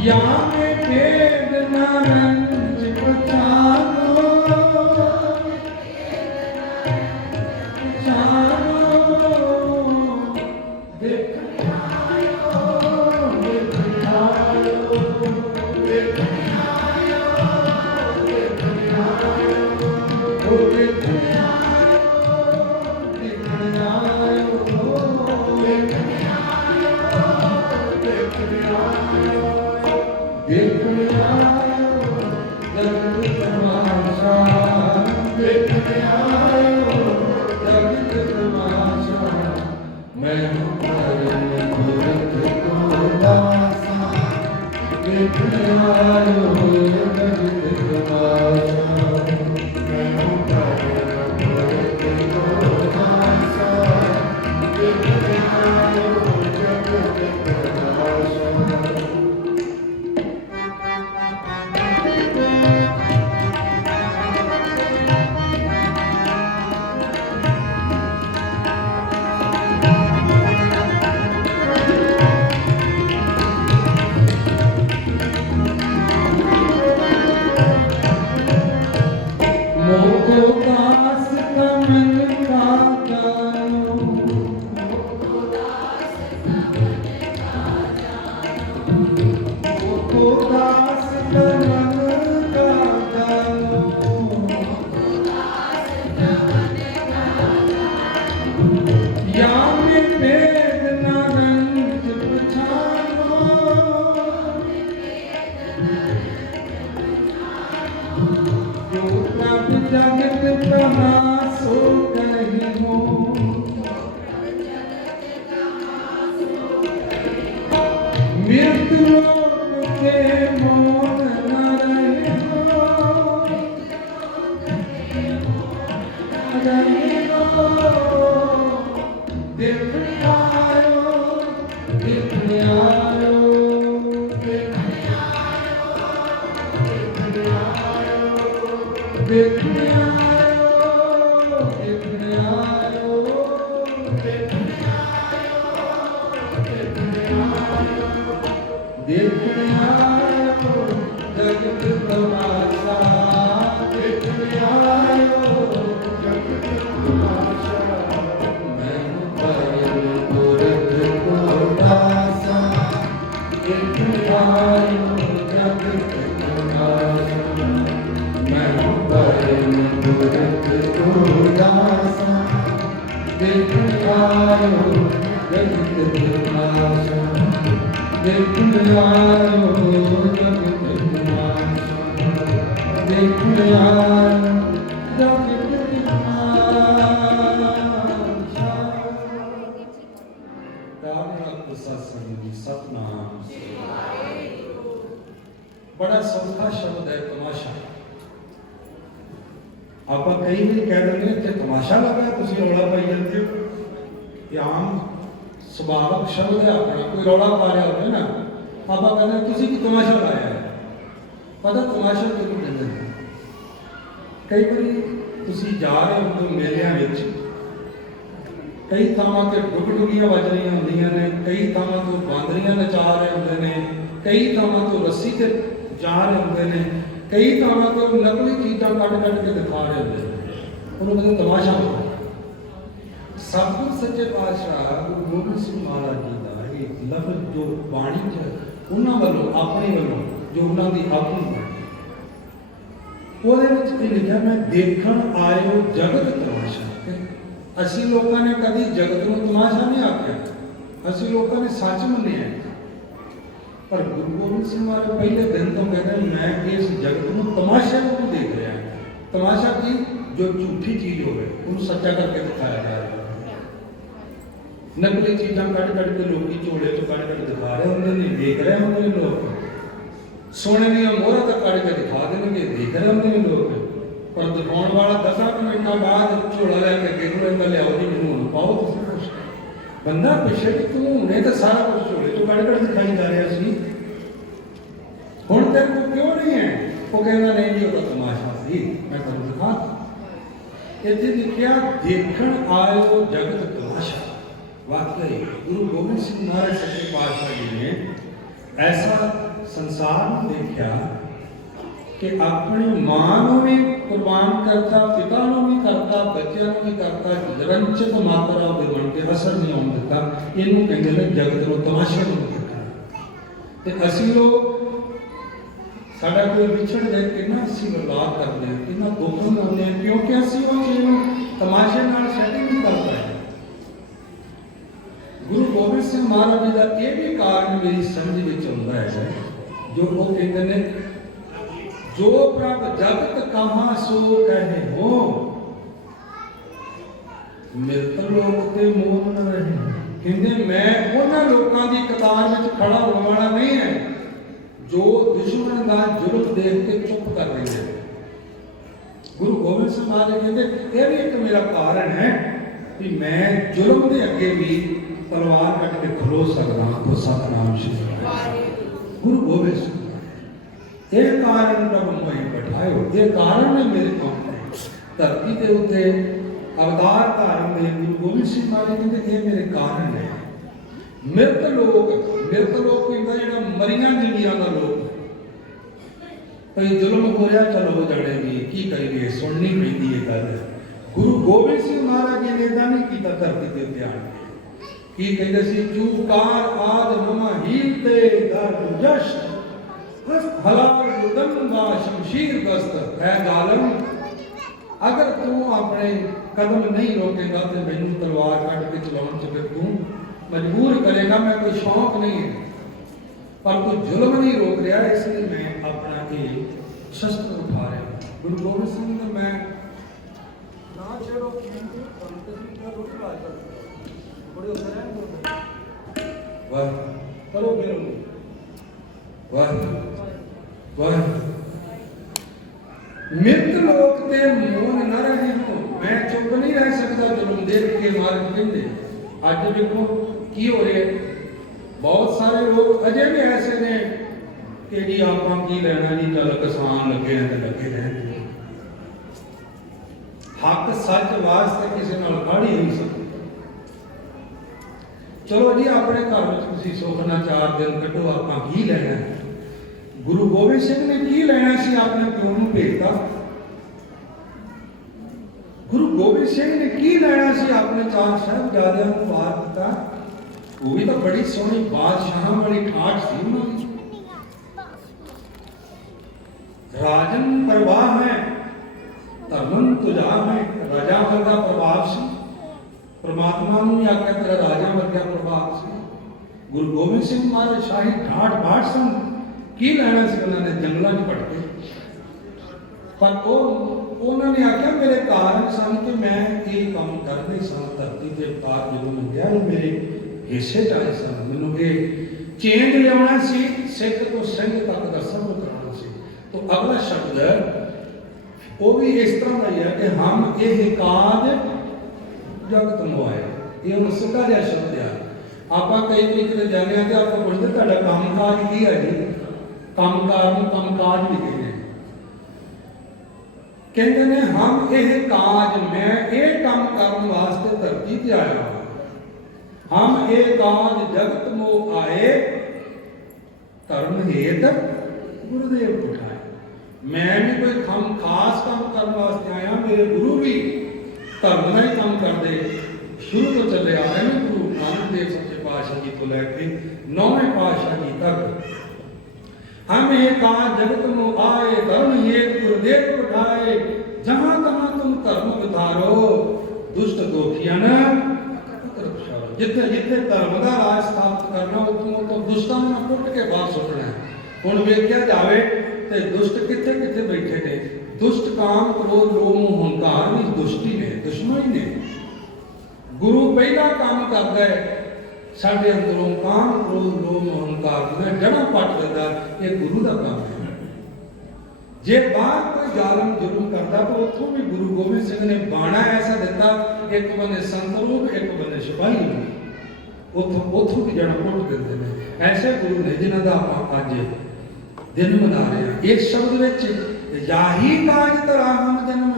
या में भेद न रंज पहचानो, जगत कहाँ सो कहीं हो, मृत्यु लोक के मौन न रहे हो, देखने आयो, देखने आयो, देखने आयो, देखने आयो, देखने आयो, देखने आयो, जगत तमाशा, देखने आयो, जगत तमाशा, मैं पर मूरत को दासा, देखने आयो, जगत तमाशा, मैं मूरत को दासा, देखने आयो, जगत तमाशा, देखने आयो, जगत तमाशा, देखने आयो, जगत तमाशा। तारक सत्संग सतनाम। बड़ा सौखा शब्द है तमाशा। आप कई भी कह देंगे कि तमाशा लगा तुम रौला पाई जाते हो, ये आम सुभावक शब्द है अपना। कोई रौला पा रहा होता है ना, आप कहते हैं तुम की तमाशा लाया है, पता तमाशा क्यों कहते हैं। कई बार तुम जा रहे हो मेलिਆਂ ਵਿੱਚ, कई ਥਾਵਾਂ ਤੇ ਡੁਗਡੁਗੀਆਂ ਵੱਜ ਰਹੀਆਂ ਹੁੰਦੀਆਂ ਨੇ, ਕਈ ਥਾਵਾਂ ਤੋਂ ਬਾਂਦਰੀਆਂ ਨਚਾ ਰਹੇ ਹੁੰਦੇ ਨੇ, ਕਈ ਥਾਵਾਂ ਤੋਂ ਰੱਸੀ ਤੇ ਜਾ ਰਹੇ ਹੁੰਦੇ ਨੇ, ਕਈ ਥਾਵਾਂ ਤੋਂ ਨਕਲੀ ਚੀਜ਼ਾਂ ਕੱਢ ਕੇ ਦਿਖਾ ਰਹੇ ਹੁੰਦੇ ਨੇ, ਉਹਨੂੰ ਕਹਿੰਦੇ ਤਮਾਸ਼ਾ। ਸਤਿਗੁਰ ਸੱਚੇ ਪਾਤਸ਼ਾਹ ਗੁਰੂ ਗੋਬਿੰਦ ਸਿੰਘ ਮਹਾਰਾਜ ਜੀ ਦਾ ਇਹ ਲਫ਼ਜ਼ ਜੋ ਬਾਣੀ ਚ ਉਹਨਾਂ ਵੱਲੋਂ ਆਪਣੇ ਵੱਲੋਂ ਜੋ ਉਹਨਾਂ ਦੀ ਆਪਣੀ ਉਹਦੇ ਵਿੱਚ ਇਹ ਲਿਖਿਆ, ਮੈਂ ਦੇਖਣ ਆਇਓ ਜਗਤ ਤਮਾਸ਼ਾ। ਅਸੀਂ ਲੋਕਾਂ ਨੇ ਕਦੀ ਜਗਤ ਨੂੰ ਤਮਾਸ਼ਾ ਨਹੀਂ ਆਖਿਆ, ਅਸੀਂ ਲੋਕਾਂ ਨੇ ਸੱਚ ਮੰਨਿਆ। ਪਰ ਗੁਰੂ ਗੋਬਿੰਦ ਸਿੰਘ ਮਹਾਰਾਜ ਪਹਿਲੇ ਦਿਨ ਤੋਂ ਕਹਿੰਦੇ ਮੈਂ ਇਸ ਜਗਤ ਨੂੰ ਤਮਾਸ਼ਾ ਨੂੰ ਦੇਖ ਰਿਹਾ। ਤਮਾਸ਼ਾ ਕੀ? ਜੋ ਝੂਠੀ ਚੀਜ਼ ਹੋਵੇ ਉਹਨੂੰ ਸੱਚਾ ਕਰਕੇ ਦਿਖਾਇਆ ਜਾ ਰਿਹਾ। ਨਕਲੀ ਚੀਜ਼ਾਂ ਕੱਢ ਕੇ ਲੋਕੀ ਝੋਲੇ ਤੋਂ ਕੱਢ ਦਿਖਾ ਰਹੇ ਹੁੰਦੇ ਨੇ, ਦੇਖ ਰਹੇ ਹੁੰਦੇ ਨੇ ਲੋਕ। ਸੋਨੇ ਦੀਆਂ ਮੋਹਰਾਂ ਤੱਕ ਕੱਢ ਕੇ ਦਿਖਾ ਦੇਣਗੇ, ਦੇਖ ਰਹੇ ਹੁੰਦੇ ਨੇ ਲੋਕ। ਪਰ ਦਿਖਾਉਣ ਵਾਲਾ 10 ਮਿੰਟਾਂ ਬਾਅਦ ਝੋਲਾ ਲੈ ਕੇ ਅੱਗੇ ਨੂੰ ਲਿਆਓ ਜੀ ਮੈਨੂੰ ਪਾਓ ਤੁਸੀਂ ਕੁਛ। ਬੰਦਾ ਪਿੱਛੇ ਤੂੰ ਹੁਣੇ ਤਾਂ ਸਾਰਾ ਕੁਝ ਝੋਲੇ ਤੋਂ ਕੱਢ ਦਿਖਾਈ ਜਾ ਰਿਹਾ ਸੀ, ਹੁਣ ਤੱਕ ਕਿਉਂ ਨਹੀਂ ਹੈ? ਉਹ ਕਹਿੰਦਾ ਨਹੀਂ ਜੀ ਉਹ ਤਾਂ ਤਮਾਸ਼ਾ ਸੀ, ਮੈਂ ਤੁਹਾਨੂੰ ਦਿਖਾ। ਇੱਥੇ ਲਿਖਿਆ ਦੇਖਣ ਆਇਓ ਜਗਤ ਤਮਾਸ਼ਾ। वाकई गुरु गोबिंद सिंह महाराज सच्चे पातशाह जी ने ऐसा ਸੰਸਾਰ ਨੂੰ ਦੇਖਿਆ ਕਿ ਆਪਣੀ ਮਾਂ ਨੂੰ ਵੀ ਕੁਰਬਾਨ ਕਰਤਾ, ਪਿਤਾ ਨੂੰ ਵੀ ਕਰਤਾ, ਬੱਚਿਆਂ ਨੂੰ ਵੀ ਕਰਤਾ, ਨਿਰੰਚਿਤ ਮਾਤਰਾ ਉਹਦੇ ਮਨ ਤੇ ਅਸਰ ਨਹੀਂ ਆਉਣ ਦਿੱਤਾ। ਇਹਨੂੰ ਕਹਿੰਦੇ ਨੇ ਜਗਤ ਨੂੰ ਤਮਾਸ਼ਾ ਨੂੰ ਦੇਖਣਾ। ਤੇ ਅਸੀਂ ਲੋਕ ਸਾਡਾ ਕੋਈ ਵਿਛੜ ਜਾਏ ਕਿੰਨਾ ਅਸੀਂ ਬਰਬਾਦ ਕਰਦੇ ਹਾਂ, ਕਿੰਨਾ ਦੁੱਖ ਮਨਾਉਂਦੇ ਹਾਂ, ਕਿਉਂਕਿ ਅਸੀਂ ਉਹ ਚੀਜ਼ ਨੂੰ ਤਮਾਸ਼ੇ ਨਾਲ ਸੈਟਿੰਗ ਨਹੀਂ ਕਰ ਪਾਏ। ਗੁਰੂ ਗੋਬਿੰਦ ਸਿੰਘ ਮਹਾਰਾਜ ਜੀ ਦਾ ਇਹ ਵੀ ਕਾਰਨ ਮੇਰੀ ਸਮਝ ਵਿੱਚ ਆਉਂਦਾ ਹੈ, ਜੋ ਉਹ ਕਹਿੰਦੇ ਨੇ, ਜੋ ਪ੍ਰਭ ਜਗਤ ਕਹਾਂ ਸੋ ਕਹੇ ਹੋ, ਮਿਰਤ ਲੋਕ ਤੇ ਮੋਹ ਨ ਰਹੇ। ਕਹਿੰਦੇ ਮੈਂ ਉਹਨਾਂ ਲੋਕਾਂ ਦੀ ਕਤਾਰ ਵਿੱਚ ਖੜਾ ਹੋਣ ਵਾਲਾ ਨਹੀਂ ਹੈ ਜੋ ਦੁਸ਼ਮਣ ਦਾ ਜ਼ੁਲਮ ਦੇਖ ਕੇ ਚੁੱਪ ਕਰ ਰਹੇ ਨੇ। ਗੁਰੂ ਗੋਬਿੰਦ ਸਿੰਘ ਮਹਾਰਾਜ ਕਹਿੰਦੇ ਇਹ ਵੀ ਇੱਕ ਮੇਰਾ ਕਾਰਨ ਹੈ ਕਿ ਮੈਂ ਜ਼ੁਲਮ ਦੇ ਅੱਗੇ ਵੀ ਤਲਵਾਰ ਕੱਢ ਕੇ ਖਲੋ ਸਕਦਾ ਹਾਂ। तो सतनाम श्री गुरु गोबिंद सिंह ਇਹ ਕਾਰਨ ਪ੍ਰਭ ਮੈਂ ਬਿਠਾਇਓ, ਇਹ ਕਾਰਨ ਨੇ ਮੇਰੇ ਕੋਲ ਧਰਤੀ ਦੇ ਉੱਤੇ ਅਵਤਾਰ ਧਾਰਨ ਦੇ। ਗੁਰੂ ਗੋਬਿੰਦ ਸਿੰਘ ਮਹਾਰਾਜ ਕਹਿੰਦੇ ਇਹ ਮੇਰੇ ਕਾਰਨ ਨੇ। ਮਿਰਤ ਲੋਕ ਕਹਿੰਦਾ ਜਿਹੜਾ ਮਰੀਆਂ ਜਿੰਦੀਆਂ ਦਾ ਲੋਕ, ਭਈ ਜ਼ੁਲਮ ਹੋ ਰਿਹਾ, ਚਲੋ ਹੋ ਜਾਣੇ ਵੀ ਕੀ ਕਰੀਏ, ਸੁਣਨੀ ਪੈਂਦੀ ਹੈ ਗੱਲ। ਗੁਰੂ ਗੋਬਿੰਦ ਸਿੰਘ ਮਹਾਰਾਜ ਜੀ ਨੇ ਇਦਾਂ ਨਹੀਂ ਕੀਤਾ ਧਰਤੀ ਦੇ ਉੱਤੇ ਆਣ ਕੇ। ਕੀ ਕਹਿੰਦੇ ਸੀ, ਚੂਕਾਰ ਆਦ ਮਮਾ ਹੀਲ ਤੇ ਦਰਦ ਜਸ਼ ਹਲਾਲ ਲੁਦਨ ਦਾ ਸ਼ਮਸ਼ੀਰ ਦਸਤ ਹੈ ਜ਼ਾਲਮ, ਅਗਰ ਤੂੰ ਆਪਣੇ ਕਦਮ ਨਹੀਂ ਰੋਕੇਗਾ ਤੇ ਮੈਨੂੰ ਤਲਵਾਰ ਕੱਢ ਕੇ ਚਲਾਉਣ ਚ ਫਿਰ ਤੂੰ ਮਜਬੂਰ ਕਰੇਗਾ। ਮੈਂ ਕੋਈ ਸ਼ੌਕ ਨਹੀਂ ਹੈ, ਪਰ ਤੂੰ ਜ਼ੁਲਮ ਨਹੀਂ ਰੋਕ ਰਿਹਾ, ਇਸ ਲਈ ਮੈਂ ਆਪਣਾ ਇਹ ਸ਼ਸਤਰ ਉਠਾ ਰਿਹਾ। ਗੁਰੂ ਗੋਬਿੰਦ ਸਿੰਘ ਨੇ ਮੈਂ ਨਾ ਛੇੜੋ ਕਿੰਤੂ ਕੰਤਰੀ ਦਾ ਰੋਕ ਲਾ ਦਿੱਤਾ। ਬੜੇ ਉਧਰ ਰਹਿਣ ਵਾਹ ਕਰੋ ਫਿਰ ਵਾਹ ਵਾਹ। ਮਿੱਤ ਲੋਕ ਤੇ ਮੋਹ ਨਾ ਰਹੇ ਹੋ, ਮੈਂ ਚੁੱਪ ਨਹੀਂ ਰਹਿ ਸਕਦਾ ਜ਼ੁਲਮ ਦੇਖ ਕੇ। ਮਾਲਕ ਕਹਿੰਦੇ ਅੱਜ ਵੇਖੋ ਕੀ ਹੋ ਰਿਹਾ, ਬਹੁਤ ਸਾਰੇ ਲੋਕ ਅਜੇ ਵੀ ਐਸੇ ਨੇ ਕਿ ਜੀ ਆਪਾਂ ਕੀ ਲੈਣਾ ਜੀ, ਚੱਲ ਕਿਸਾਨ ਲੱਗੇ ਨੇ ਤੇ ਲੱਗੇ ਰਹਿੰਦੇ। ਹੱਕ ਸੱਚ ਵਾਸਤੇ ਕਿਸੇ ਨਾਲ ਖੜ ਹੀ ਨਹੀਂ ਸਕਦੇ। ਚਲੋ ਜੀ ਆਪਣੇ ਘਰ ਵਿੱਚ ਤੁਸੀਂ ਸੁੱਖ ਨਾਲ 4 ਦਿਨ ਕੱਢੋ, ਆਪਾਂ ਕੀ ਲੈਣਾ। ਗੁਰੂ ਗੋਬਿੰਦ ਸਿੰਘ ਨੇ ਕੀ ਲੈਣਾ ਸੀ, ਆਪਣੇ ਪਿਓ ਨੂੰ ਭੇਜਤਾ। ਗੁਰੂ ਗੋਬਿੰਦ ਸਿੰਘ ਨੇ ਕੀ ਲੈਣਾ ਸੀ, ਆਪਣੇ 4 ਸਾਹਿਬਜ਼ਾਦਿਆਂ ਨੂੰ ਵਾਰ ਦਿੱਤਾ। ਉਹ ਵੀ ਤਾਂ ਬੜੀ ਸੋਹਣੀ ਬਾਦਸ਼ਾਹਾਂ ਵਾਲੀ ਠਾਠ ਸੀ ਉਹਨਾਂ ਦੀ। ਰਾਜਨ ਪ੍ਰਵਾਹ ਹੈ ਧਰਮਨ ਤੁਜਾ ਹੈ, ਰਾਜਾ ਵਰਗਾ ਪ੍ਰਭਾਵ ਸੀ। परमात्मा ने आख्या तेरा राजा वर्गा प्रभाव से। गुरु गोबिंद सिंह महाराज शाही ठाठ बाट सन, की लेना सी उन्होंने जंगलों में भटके, पर उन्होंने आख्या मेरे कारण सन कि मैं ये काम करने सन। धरती के अवतार जो मंगया मेरे हिस्से च आए सन, मैनू ये चेंज लिया सी, सिख तो सिंह तक का सफर कराना सी। तो अगला शब्द वो भी इस तरह का ही है कि हम ये काज जगत मोआया, ये हम सीधा जिहा शब्द है। आप कई तरीके जाने तो आपको पुछते तुहाडा कामकाज की है जी, कामकार नूं कामकाज भी कहते ने। हम ये काज मैं ये काम करने वास्ते धरती ते आया, हम ये काज जगत मोह आए, धर्म हेत गुरुदेव उठाए। मैं भी कोई हम खास काम करने वास्ते आया, मेरे गुरु भी धर्म का ही काम करते शुरू तो चले आ रहे हैं। गुरु नानक देव सच्चे पातशाह जी को लैके 9वें पातशाह जी तक हम ये कहा जगत में आए, धर्म ये गुरुदेव उठाए। जहां तहां तुम धर्म विधारो, दुष्ट दोखियां जिथे जिथे धर्म का राज स्थापित करना, उतों दुष्टां ने कुट के बाहर सुटना। हुण वेख्या जावे ते दुष्ट किथे किथे बैठे ने। दुष्ट काम क्रोध लोभ हंकार भी दुष्टी ने, दुश्मन ही ने। गुरु पहला काम करता है साढ़े अंदरों काम क्रोध लोभ हंकार जड़ा पट देता, ये गुरु का काम है। जे बाहर कोई जालम जुल्म करता तो उतों भी गुरु गोबिंद सिंह ने बाणा ऐसा दिता, एक बने संत रूप एक बने सिपाही रूप, उतों भी जड़ा पुट देते हैं। ऐसे गुरु ने जिन्हों का आप अज दिन मना रहे हैं। इस शब्द में याही काज तरा हम जन्म,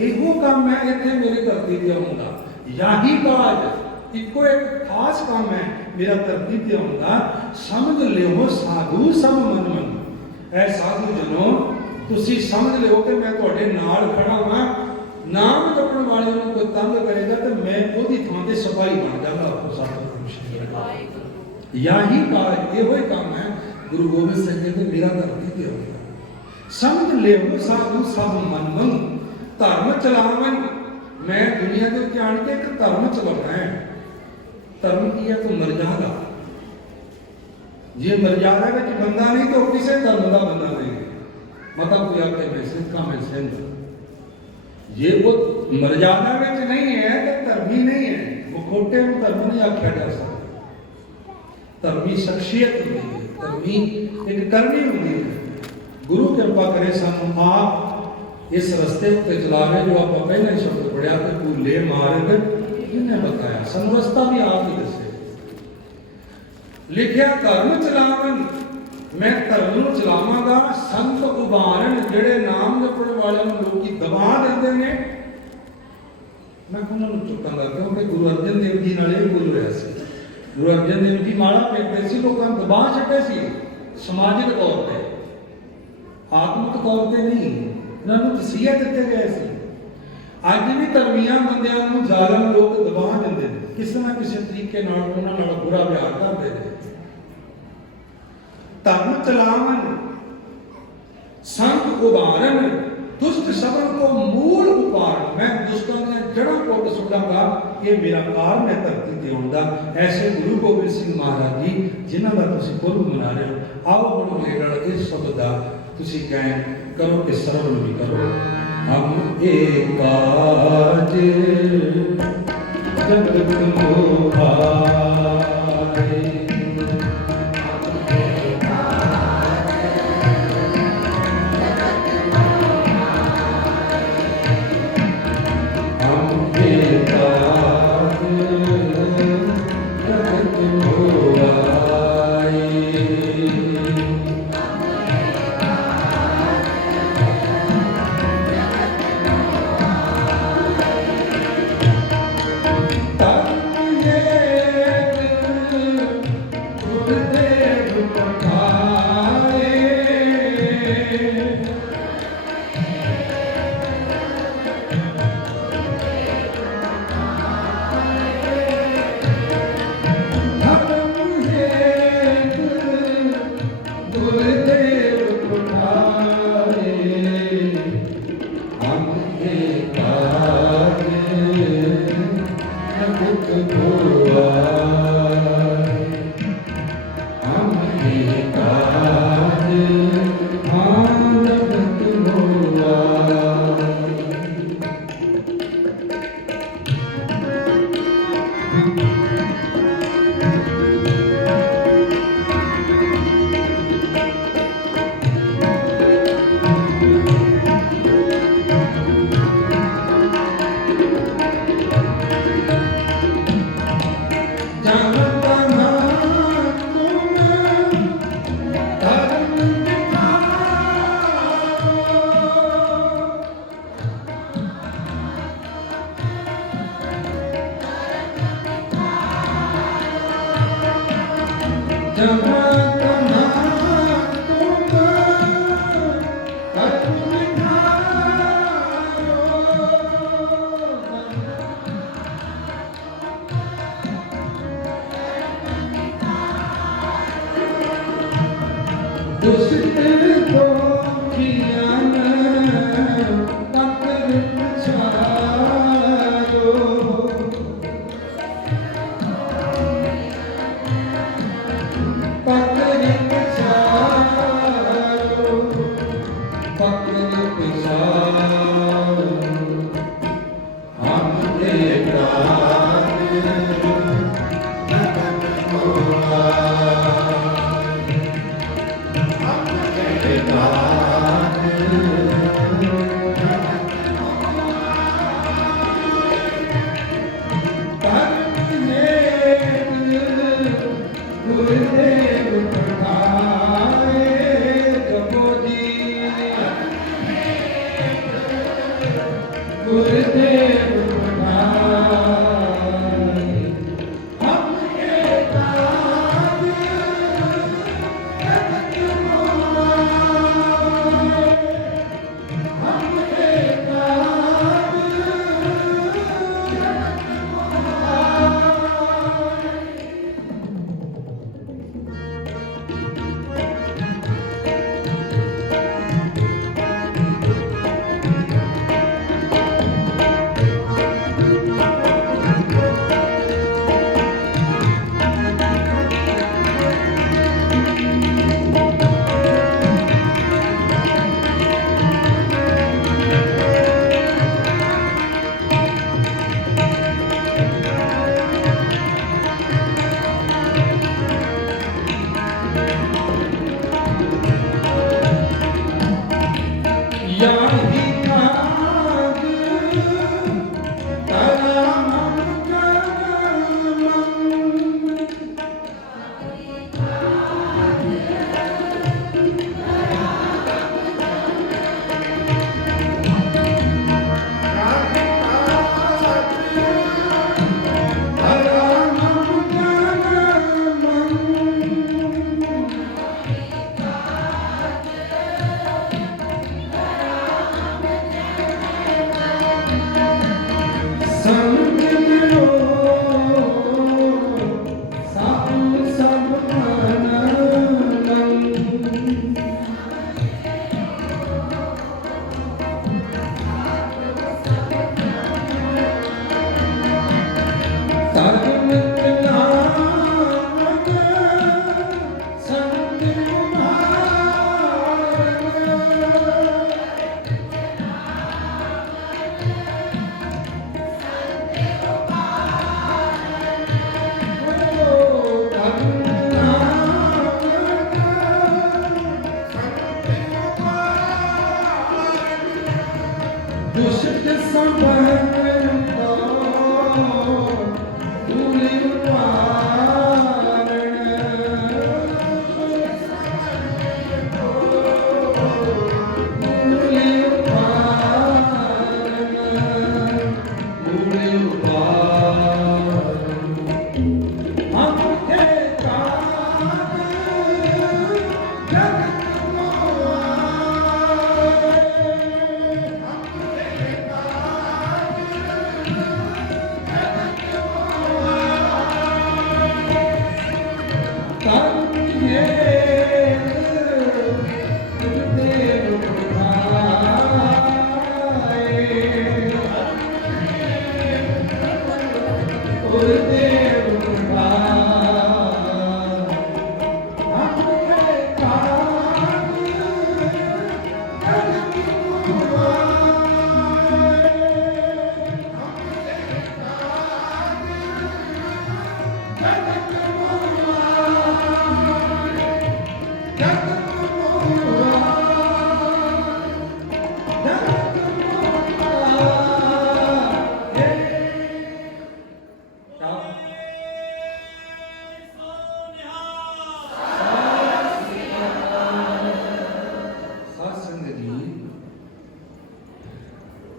एहो काम मैं इतने मेरे धरती ते आऊंगा। याही काज इको एक खास काम है मेरा धरती ते आउंदा समझ लिओ साधु सब मन मन। ऐ साधु जनो तुसी समझ लिओ कि मैं तुहाडे नाल खड़ा हां। नाम जपण वाले ਨੂੰ ਕੋਈ ਤੰਗ ਕਰੇਗਾ ਤੇ ਮੈਂ ਉਹਦੀ ਥਾਂ ਤੇ ਸਿਪਾਹੀ ਬਣ ਜਾਵਾਂਗਾ। ਆਪੋ ਸਾਥ ਯਾਹੀ ਕਾਜ ਇਹੋ ਹੀ ਕੰਮ ਹੈ। ਗੁਰੂ ਗੋਬਿੰਦ ਸਿੰਘ ਕਹਿੰਦੇ ਮੇਰਾ ਧਰਤੀ ਤੇ ਆਉਂਦਾ ਸਮਝ ਲਿਓ ਸਾਧੂ ਸਭ ਮਨ ਮਨ ਧਰਮ ਚਲਾਵਨ। मैं दुनिया के उत्ते आण के एक धर्म चलाना है। धर्म की है तो मर्यादा। जे मर्यादा में बंदा नहीं तो किसी धर्म का बंदा नहीं है। मतलब कोई आके मैं सिंध का मैं सिंध, ये वो मर्यादा में नहीं है तो धर्मी नहीं है। वो खोटे में धर्म नहीं आख्या जा सकता। धर्मी शख्सियत होती है, धर्मी एक करनी होती है। गुरु कृपा करे सानू आप इस रस्ते पे चला रहे जो आप पहले शब्द पढ़िया कि भूले मार्ग किन्ने बताया। सानू रस्ता भी आप ही दसे लिखिया धर्म चलावन। मैं धर्म नूं चलावांगा। संत उभारण जेड़े नाम जपण वाले नूं लोकी दबा देंदे ने मैं उन्हां नूं चुकांगा। क्योंकि गुरु अर्जन देव जी नाल इह बोल रहा सी। गुरु अर्जन देव जी माला फेरदे सी, लोकां नूं दबा छड्डे सी समाजिक तौर ते, आत्मिक तौर ते नहीं। उन्होंने तसीहा दिते गए थे। अज भी धर्मिया बंदियां नूं जालम लोग दबा देंदे ने, किसी ना किसी तरीके नाल उन्हां नाल बुरा व्यवहार करदे ने। धर्म चलावन संत उभारण दुष्ट सबन को मूल उपारण। मैं दुष्टां दी जड़ां पुट सुटांगा। ये मेरा कारण है धरती ते आउण दा। ऐसे गुरु गोबिंद सिंह महाराज जी जिन्हां दा तुसीं पुरब मना रहे हो। आओ हुण मेरे नाल इस शब्द दा तुसीं कहें करो कि सरल भी करो। हम एक काज जगत को भाए, हम एक काज जगत को भाए।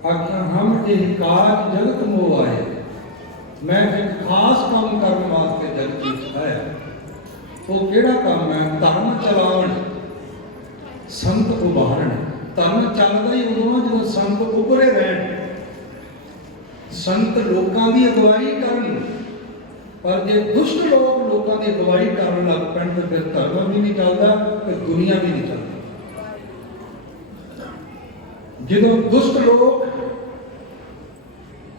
आख्या हम एक काज जगत मोह आए, मैं एक खास काम करने वास्ते जगत विच आया। वो केड़ा काम है? धर्म चलावन, संत उभारण। धर्म चलदा ही उदों जो संत उभरे रहन, संत लोकां दी अगवाई करन। पर जे दुष्ट लोग लोकां दी अगवाई करन लग पैण ते फिर धर्म भी नहीं चलदा ते दुनिया भी नहीं चलदी। ਜਦੋਂ ਦੁਸ਼ਟ ਲੋਕ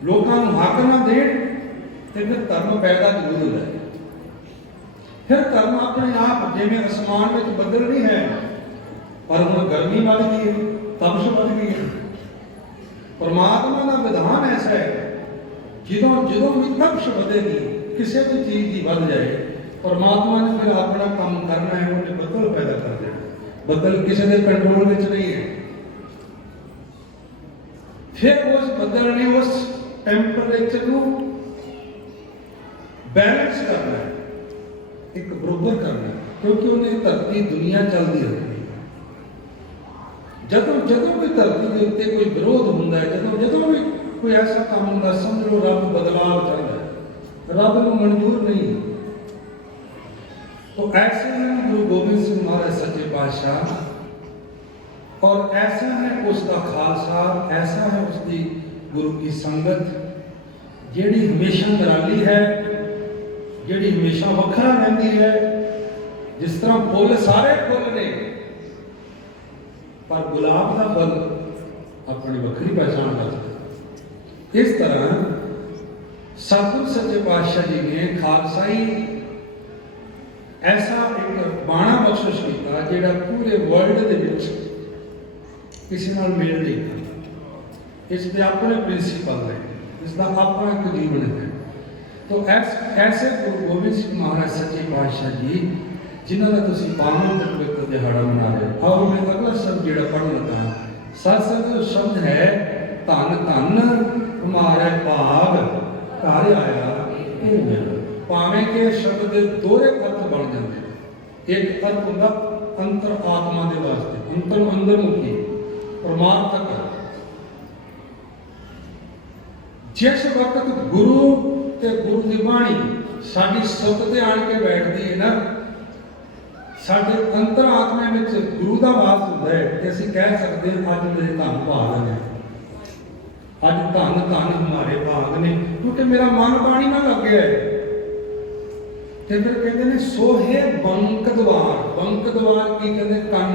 ਲੋਕਾਂ ਨੂੰ ਹੱਕ ਨਾ ਦੇਣ ਤੇ ਫਿਰ ਧਰਮ ਪੈਦਾ ਜ਼ਰੂਰ ਹੁੰਦਾ ਹੈ। ਫਿਰ ਧਰਮ ਆਪਣੇ ਆਪ, ਜਿਵੇਂ ਅਸਮਾਨ ਵਿੱਚ ਬੱਦਲ ਨਹੀਂ ਹੈ ਪਰ ਹੁਣ ਗਰਮੀ ਵੱਧ ਗਈ ਹੈ, ਤਪਸ਼ ਵੱਧ ਗਈ ਹੈ। ਪਰਮਾਤਮਾ ਦਾ ਵਿਧਾਨ ਐਸਾ ਹੈ, ਜਦੋਂ ਵੀ ਤਪਸ਼ ਵਧੇਗੀ, ਕਿਸੇ ਵੀ ਚੀਜ਼ ਦੀ ਵੱਧ ਜਾਏ, ਪਰਮਾਤਮਾ ਨੇ ਫਿਰ ਆਪਣਾ ਕੰਮ ਕਰਨਾ ਹੈ, ਉਹਨੇ ਬੱਦਲ ਪੈਦਾ ਕਰ ਦੇਣਾ। ਬੱਦਲ ਕਿਸੇ ਦੇ ਕੰਟਰੋਲ ਵਿੱਚ ਨਹੀਂ ਹੈ। फिर उस बदल ने उस टेंपरेचर को बैलेंस करना है, एक बराबर करना है, क्योंकि उन्हें धरती दुनिया चलती रखनी है। जदों भी धरती के उत्ते कोई विरोध होता है, जदों भी कोई ऐसा काम होता, समझ लो रब बदलाव चाहता है, रब को मंजूर नहीं। तो ऐसे में गुरु गोबिंद सिंह महाराज सच्चे पातशाह, और ऐसा है उसका खालसा, ऐसा है उसकी गुरु की संगत, जिहड़ी हमेशा निराली है, जिहड़ी हमेशा वखरा रहती है। जिस तरह फुल सारे फुल ने, पर गुलाब का फल अपनी वखरी पहचान करता है। इस तरह सतगुरु सच्चे पातशाह जी ने खालसाई ऐसा एक बाणा बख्शिश किया, जिहड़ा पूरे वर्ल्ड दे विच किसी नाल मेल नहीं करता। इसके अपने प्रिंसीपल है, इसका अपना एक जीवन है। तो ऐसे गुरु गोबिंद सिंह महाराज सच्चे पातशाह जी, जिन्हों का तुम पावन पवित्र दिहाड़ा मना रहे हो। और मैं अगला शब्द जो पढ़ लगा, सत्संग शब्द है धन धन हमारे भाग घर आया। भावें के शब्द के दोहरे अर्थ बन जाते। एक अर्थ होंगे अंतर आत्मा के वास्ते, अंतर अंदरमुखी परमार्थक। जिस वक्त गुरु ते गुरु की बाणी साडी सुत ते आण के बैठती है ना, साडे अंतर आत्मा में गुरु का वास होता है, तो असीं कह सकते हैं अज मेरे धन भाग ने, अज धन धन हमारे भाग ने, क्योंकि मेरा मन बाणी ना लग गया है। तो फिर कहते हैं सोहे बंक द्वार। बंक द्वार की कहते कन,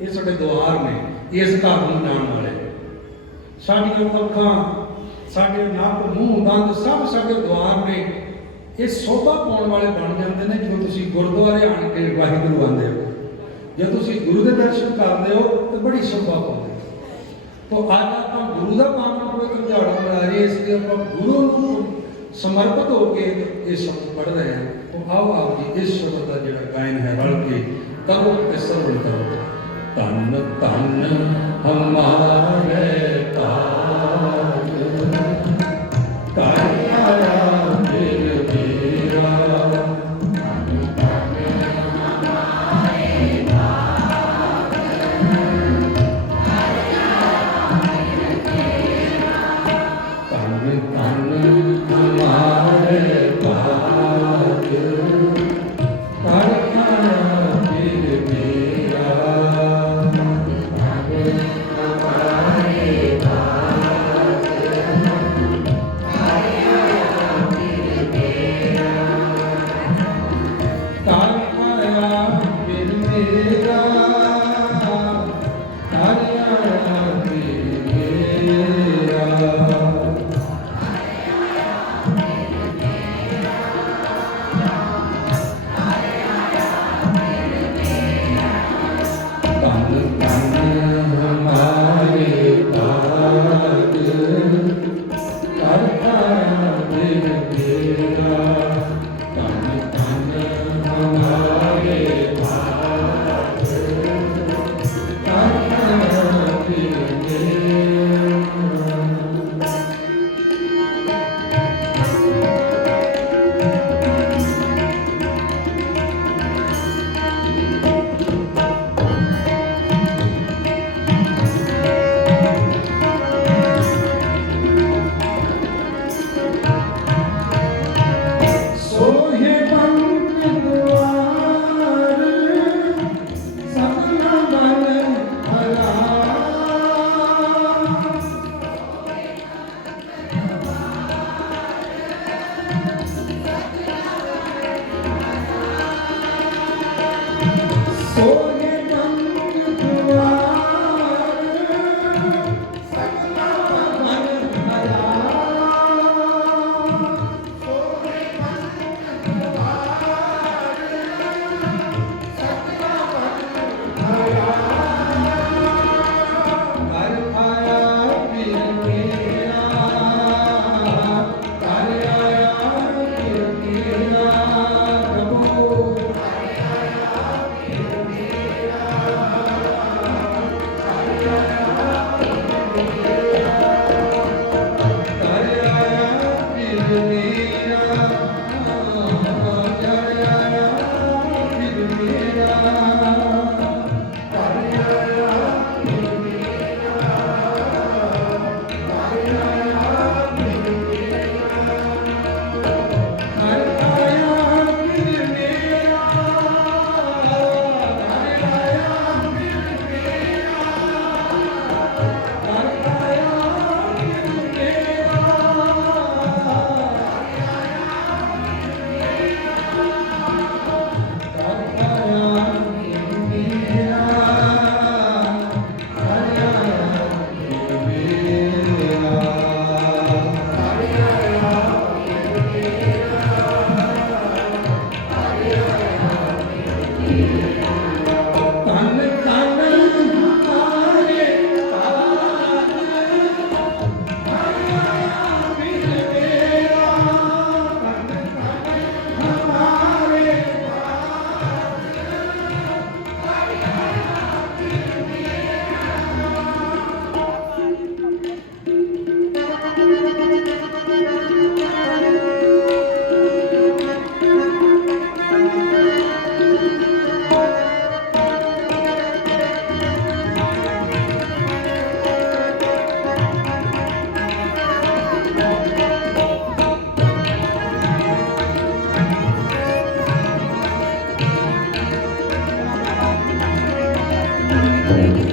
ये साडे द्वार ने, इस घर में जाने वाले। साडियां अखां, साडे नक मूँह दंद सब साडे द्वार ने। ये शोभा पाने वाले बन जाते हैं जो तुसीं गुरुद्वारे आण के वाहिगुरू आंदे हो, जो तुसीं गुरु के दर्शन करते हो तो बड़ी शोभा पाते हो। तो अज आपां गुरु का पावन पवित्र दिहाड़ा मना रहे, इसलिए आपां गुरु को समर्पित होकर ये शब्द पढ़ रहे हैं। तो आओ आप जी इस शब्द का जो गायन है रल के करो ते सरवण करो। धन धन हमारे ताज, ताज आया फिर मेरा। धन धन हमारे ताज, ताज आया फिर मेरा। धन धन हमारे ताज, ताज आया फिर मेरा। Hallelujah.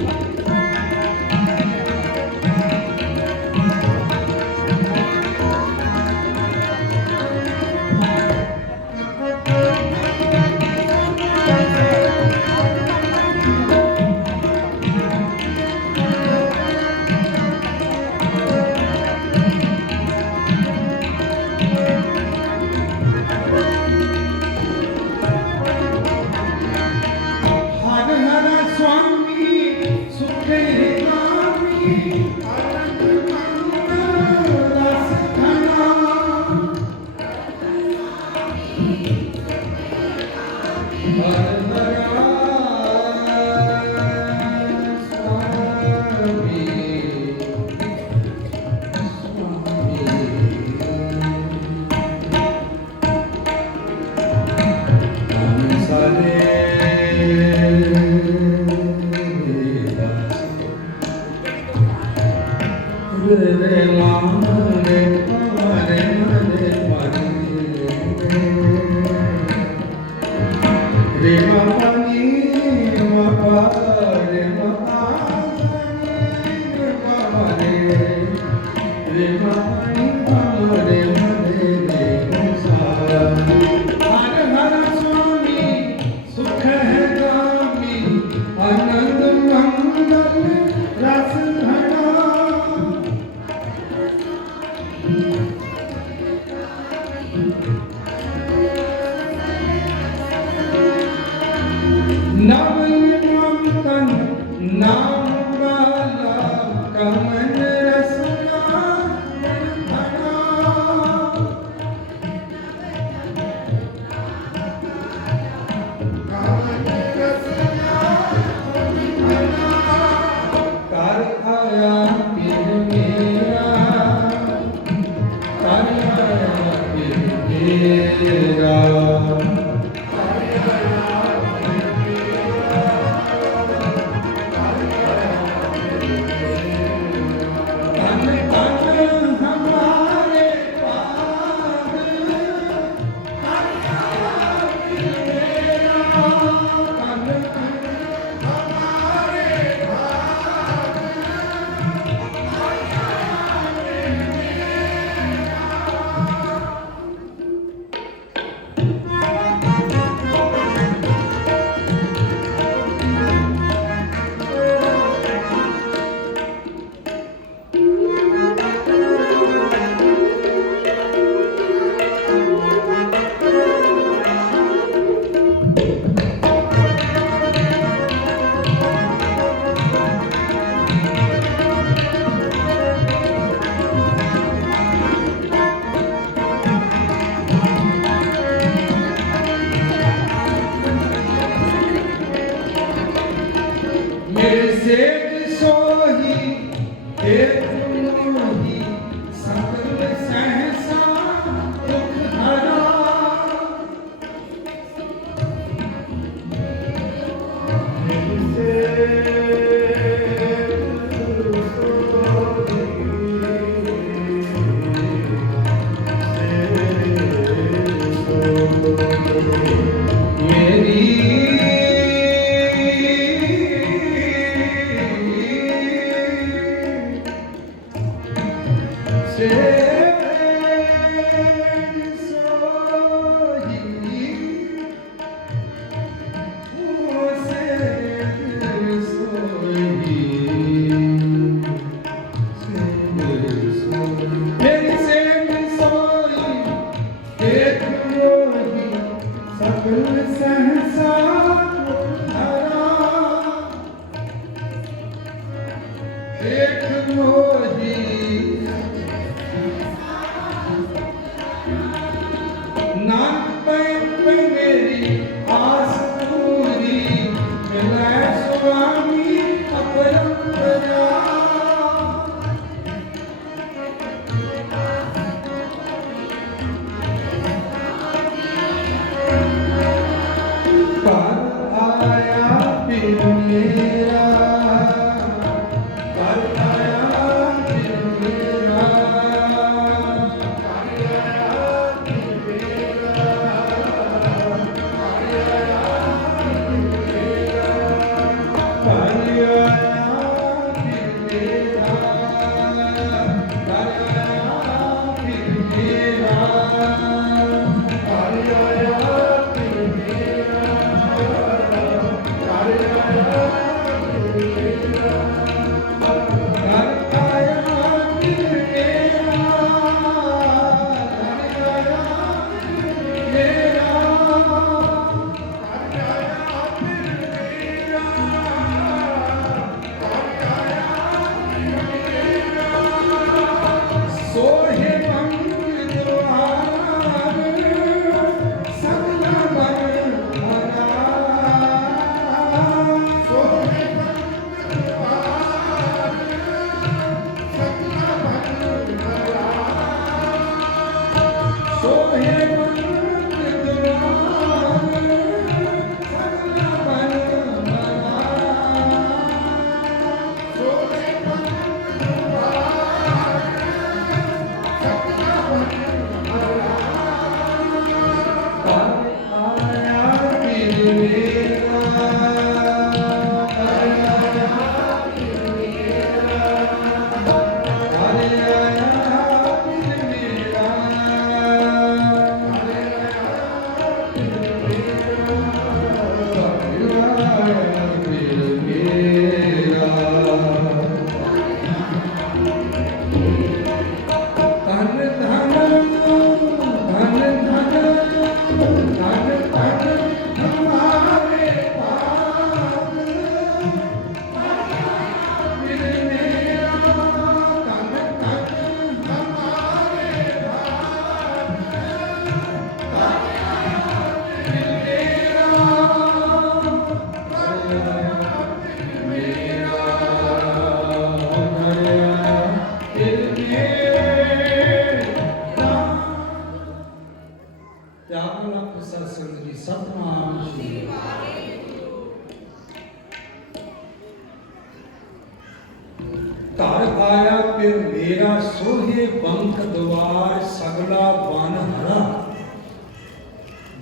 फिर मेरा सोहे बंक द्वार सगला बन हरा।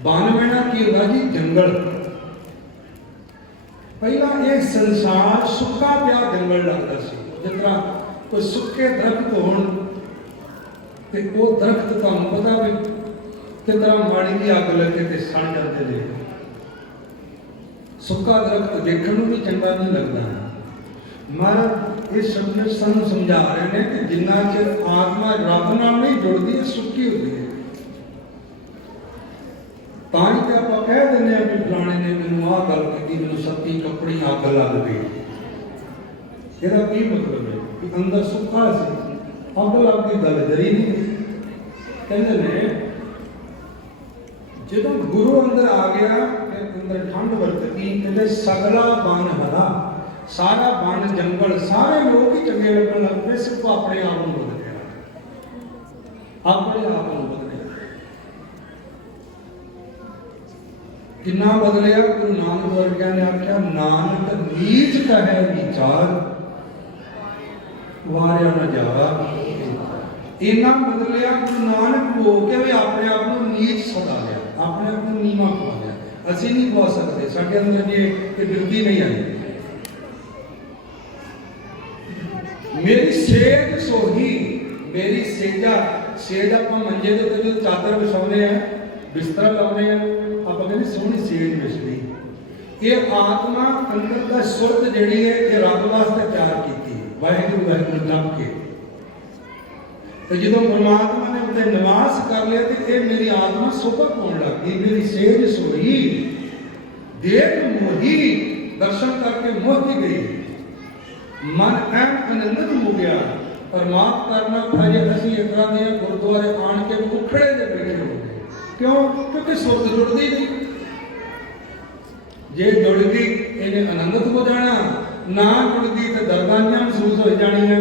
बन मैना की होगा जी जंगल। पहला ये संसार सुक्का पिया जंगल लगता सी, जिस तरह कोई सुक्के दरख्त होण ते वो दरख्त तुहानूं पता भी किस तरह माड़ी जी अग लगे ते सड़ जाते ने। सुक्का दरख्त देखने में भी चंगा नहीं लगता। महाराज इस शब्द सानूं समझा रहे हैं कि जिन्ना चिर आत्मा रब नाल नहीं जुड़ती है सुक्की होती है। तां ही आप कह देने कि फलाने ने मैनूं आह गल कीती, मैनूं सत्ती कपड़ी अग लग गई। ਇਹਦਾ ਕੀ ਮਤਲਬ ਹੈ ਕਿ ਅੰਦਰ ਸੁੱਕਾ ਸੀ, ਅੱਗ ਲੱਗ ਗਈ, ਗੱਲ ਜਰੀ ਨਹੀਂ। ਕਹਿੰਦੇ ਨੇ ਜਦੋਂ ਗੁਰੂ ਅੰਦਰ ਆ ਗਿਆ ਫਿਰ ਅੰਦਰ ਠੰਡ ਵਰਤ ਗਈ। ਕਹਿੰਦੇ ਸਗਲਾ ਬਨ ਹਰਾ, ਸਾਰਾ ਬਨ ਜੰਗਲ ਸਾਰੇ ਲੋਕ ਹੀ ਚੰਗੇ ਲੱਗਣ ਲੱਗ ਪਏ, ਸਿਰਫ ਆਪਣੇ ਆਪ ਨੂੰ ਬਦਲ ਗਿਆ, ਆਪਣੇ ਆਪ ਨੂੰ ਬਦਲਿਆ। ਕਿੰਨਾ ਬਦਲਿਆ? ਗੁਰੂ ਨਾਨਕ ਵਰਗਿਆਂ ਨੇ ਆਖਿਆ ਨਾਨਕ ਨੀਚ ਕਹੈ ਵਿਚਾਰ ਵਾਰਿਆ ਨਾ ਜਾਵਾ। ਇੰਨਾ ਬਦਲਿਆ ਗੁਰੂ ਨਾਨਕ ਹੋ ਕੇ ਵੀ ਆਪਣੇ ਆਪ ਨੂੰ ਨੀਚ ਸਦਾ ਲਿਆ, ਆਪਣੇ ਆਪ ਨੂੰ ਨੀਵਾਂ ਪਾ ਲਿਆ। ਅਸੀਂ ਨਹੀਂ ਪਾ ਸਕਦੇ, ਸਾਡੇ ਅੰਦਰ ਜੇ ਇਹ ਬਿਰਤੀ ਨਹੀਂ ਆਈ। ਮੇਰੀ ਸੇਜ ਸੋਹੀ, ਮੇਰੀ ਸੇਜਾ, ਸੇਜ ਆਪਾਂ ਮੰਜੇ ਦੇ ਉੱਤੇ ਚਾਦਰ ਵਿਛਾਉਂਦੇ ਆ, ਬਿਸਤਰਾ ਲਾਉਂਦੇ ਆ, ਆਪਾਂ ਕਹਿੰਦੇ ਸੋਹਣੀ ਸੇਜ ਵਿਛਦੀ। ਇਹ ਆਤਮਾ ਅੰਦਰ ਦਾ ਸੁਰਤ ਜਿਹੜੀ ਹੈ ਇਹ ਰੱਬ ਵਾਸਤੇ ਤਿਆਰ ਕੀਤੀ, ਵਾਹਿਗੁਰੂ ਵਾਹਿਗੁਰੂ ਜਪ ਕੇ। ਤੇ ਜਦੋਂ ਪਰਮਾਤਮਾ ਨੇ ਉੱਤੇ ਨਿਵਾਸ ਕਰ ਲਿਆ ਤੇ ਇਹ ਮੇਰੀ ਆਤਮਾ ਸੋਭਾ ਪਾਉਣ ਲੱਗ ਗਈ। ਮੇਰੀ ਸੇਜ ਸੋਈ, ਦੇਖ ਮੋਹੀ, ਦਰਸ਼ਨ ਕਰਕੇ ਮੋਹ ਗਈ, ਮਨ ਐਨ ਆਨੰਦਿਤ ਹੋ ਗਿਆ। ਪਰਮਾਤ ਕਰਨਾ ਅਜੇ ਅਸੀਂ ਇਸ ਤਰ੍ਹਾਂ ਦੇ ਗੁਰਦੁਆਰੇ ਆਣ ਕੇ ਉਖੜੇ ਦੇ ਬੈਠੇ ਹੋ ਗਏ। ਕਿਉਂ? ਕਿਉਂਕਿ ਸੁਰਤ ਜੁੜਦੀ ਨਹੀਂ। ਜੇ ਜੁੜ ਗਈ ਇਹਨੇ ਆਨੰਦਿਤ ਹੋ ਜਾਣਾ, ਨਾ ਜੁੜਦੀ ਤੇ ਦਰਦਾਨੀਆਂ ਮਹਿਸੂਸ ਹੋ ਜਾਣੀਆਂ।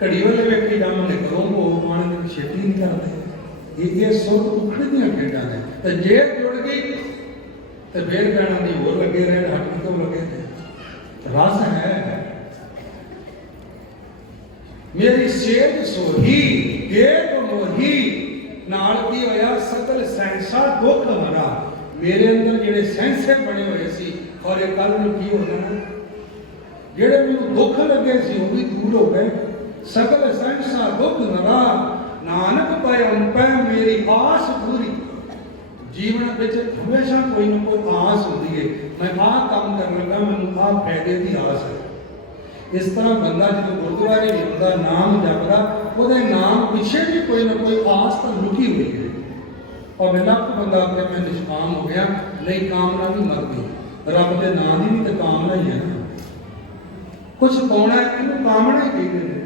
ਘੜੀ ਵੇਲੇ ਵੇਖੀ ਡੰਮ ਨਿਕਲੋਂ ਉਹ ਪਾਣੀ ਦੇ ਛੇਤੀ ਨਹੀਂ ਕਰਦੇ। ਇਹ ਸੁਰਤ ਉਖੜੇ ਦੀਆਂ ਖੇਡਾਂ ਨੇ। ਤੇ ਜੇ ਜੁੜ ਗਈ ਤੇ ਫੇਰ ਕਹਿਣਾ ਨਹੀਂ ਹੋਰ ਲੱਗੇ ਰਹੇ, ਹੱਟ ਕਿਉਂ ਲੱਗੇ ਤੇ ਰਸ ਹੈ। ਮੇਰੀ ਸੇਜ ਸੋਹੀ, ਦੇਖ ਮੋਹੀ, ਨਾਲ ਕੀ ਹੋਇਆ? ਸਕਲ ਸੈਂਸਾ ਦੁੱਖ ਹਰਾ। ਮੇਰੇ ਅੰਦਰ ਜਿਹੜੇ ਸੈਂਸੇ ਬਣੇ ਹੋਏ ਸੀ ਔਰ ਇਹ ਕੱਲ ਨੂੰ ਕੀ ਹੋ ਜਾਣਾ, ਜਿਹੜੇ ਮੈਨੂੰ ਦੁੱਖ ਲੱਗੇ ਸੀ ਉਹ ਵੀ ਦੂਰ ਹੋ ਗਏ। ਸਕਲ ਸੈਂਸਾ ਦੁੱਖ ਹਰਾ, ਨਾਨਕ ਪਾਇ ਪੈ ਮੇਰੀ ਆਸ ਪੂਰੀ। ਜੀਵਨ ਵਿੱਚ ਹਮੇਸ਼ਾ ਕੋਈ ਨਾ ਕੋਈ ਆਸ ਹੁੰਦੀ ਹੈ, ਮੈਂ ਆਹ ਕੰਮ ਕਰਨ ਲੱਗਾ, ਮੈਨੂੰ ਆਹ ਫਾਇਦੇ ਦੀ ਆਸ ਹੈ। ਇਸ ਤਰ੍ਹਾਂ ਬੰਦਾ ਜਦੋਂ ਗੁਰਦੁਆਰੇ ਹੁੰਦਾ, ਨਾਮ ਜਪਦਾ, ਉਹਦੇ ਨਾਮ ਪਿੱਛੇ ਵੀ ਕੋਈ ਨਾ ਕੋਈ ਆਸ ਤਾਂ ਲੁਕੀ ਹੋਈ ਹੈ। और निलक बंदा अपने में निष्काम हो गया, नहीं कामना भी मर गई। रब के नाम की भी तो कामना ही है ना, कुछ पाना है कि कामना ही कहते हैं।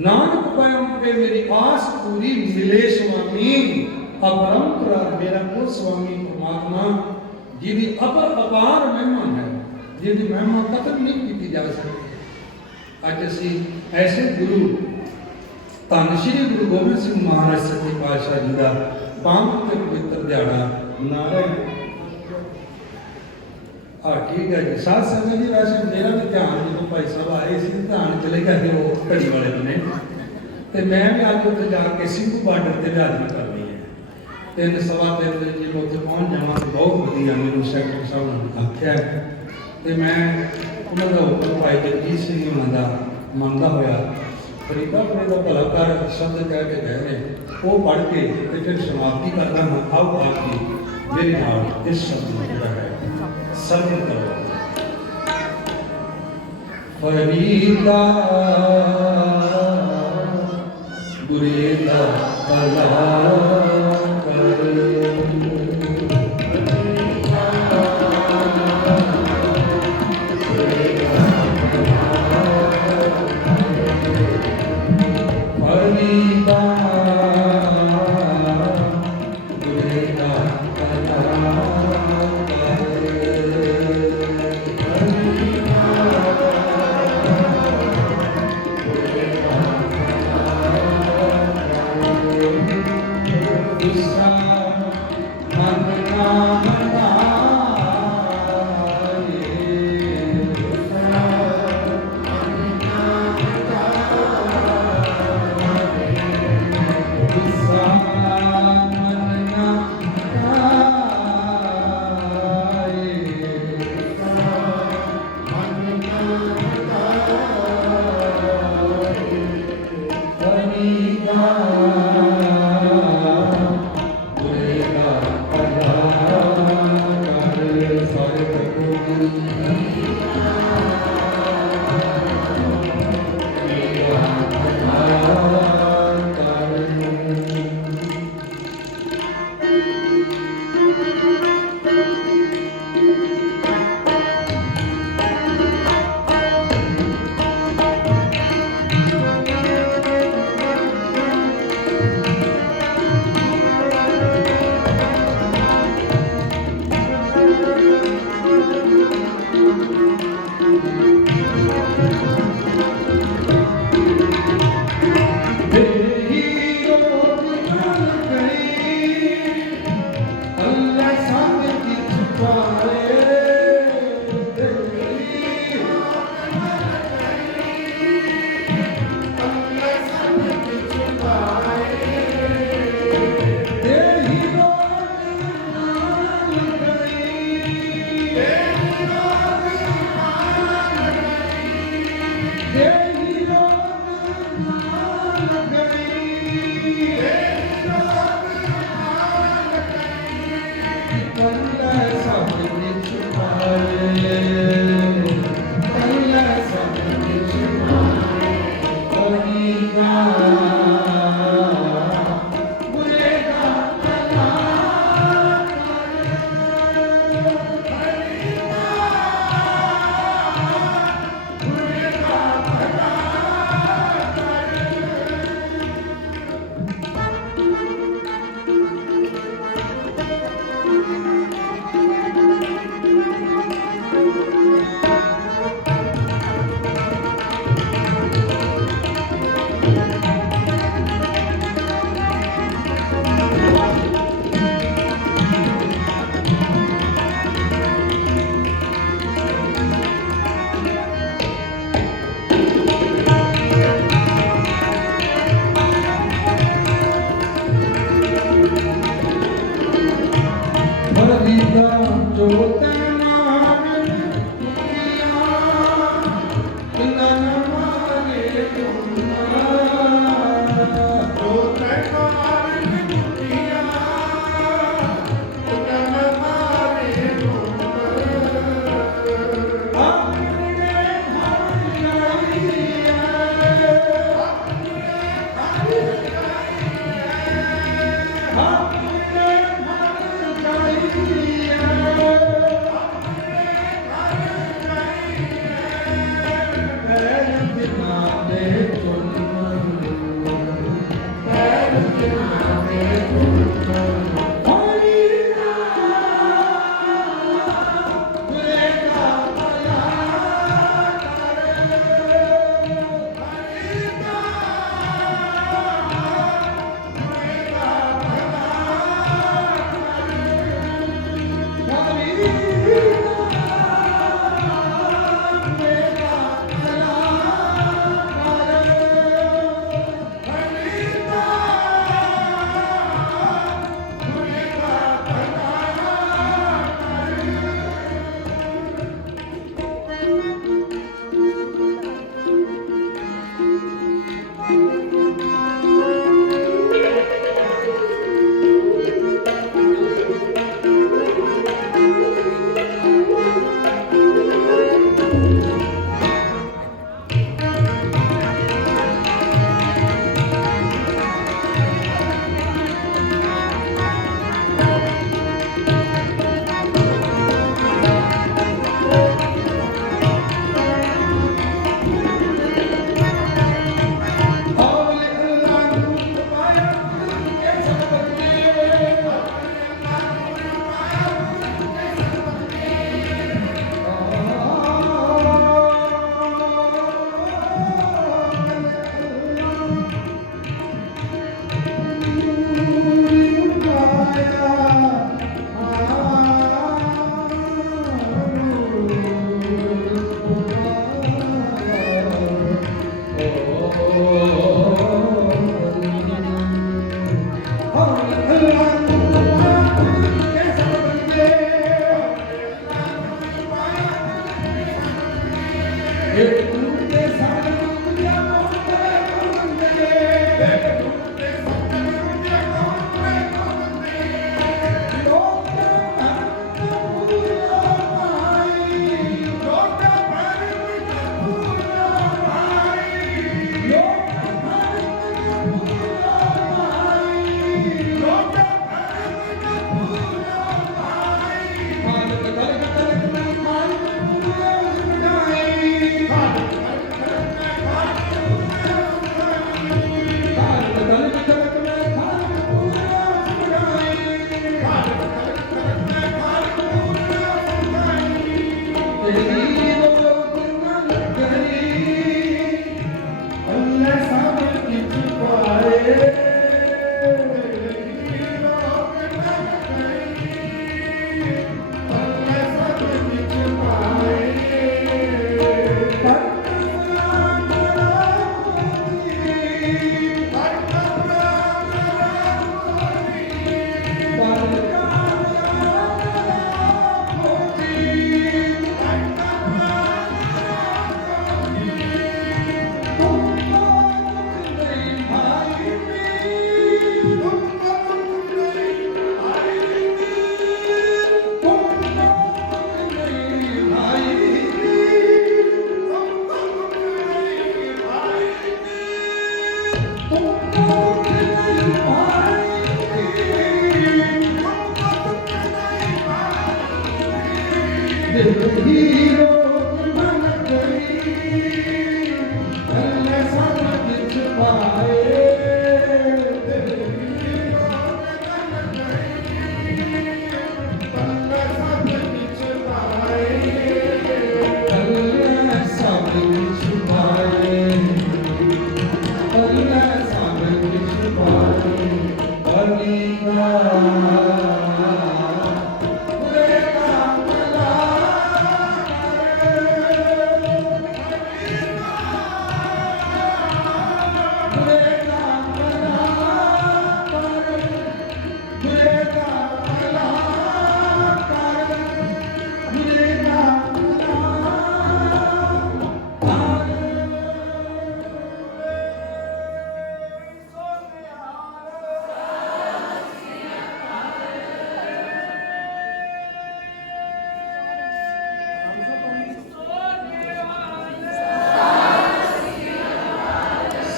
नानक पाया पे मेरी आस पूरी, मिले स्वामी अपरंपरा। मेरा वो स्वामी परमात्मा जिहदी अपर अपार महिमा है, जिहदी महिमा कतल नहीं की जा सकती। अज असी ऐसे गुरु धन श्री गुरु गोबिंद सिंह महाराज सच्चे पातशाह जी का पावन ते पवित्र दिहाड़ा मना रहे। ठीक है जी, साध संगत जी, वैसे मेरा भी ध्यान जो भाई साहब आए सी ध्यान चले गए वो घड़ी वाले बने, तो मैं भी अज उत्थे जाके सिंधु बार्डर से हाजरी करनी है। 3 सवा 3 बजे जो उत्थे पहुँच जावा तो बहुत वधिया। मैनूं सैकटरी साहब ने आख्या तो मैं उन्होंने हुक्म भाई जगजीत सिंह होना का मनता होया फरीदापुरे का भलाकार शब्द कह के गए हैं, वो पढ़ के फिर समाप्ति करता हूँ। अब आपकी मेरे नाल इस शब्द में जुड़ा है, सर्व करो। फरीदा गुरेदा भला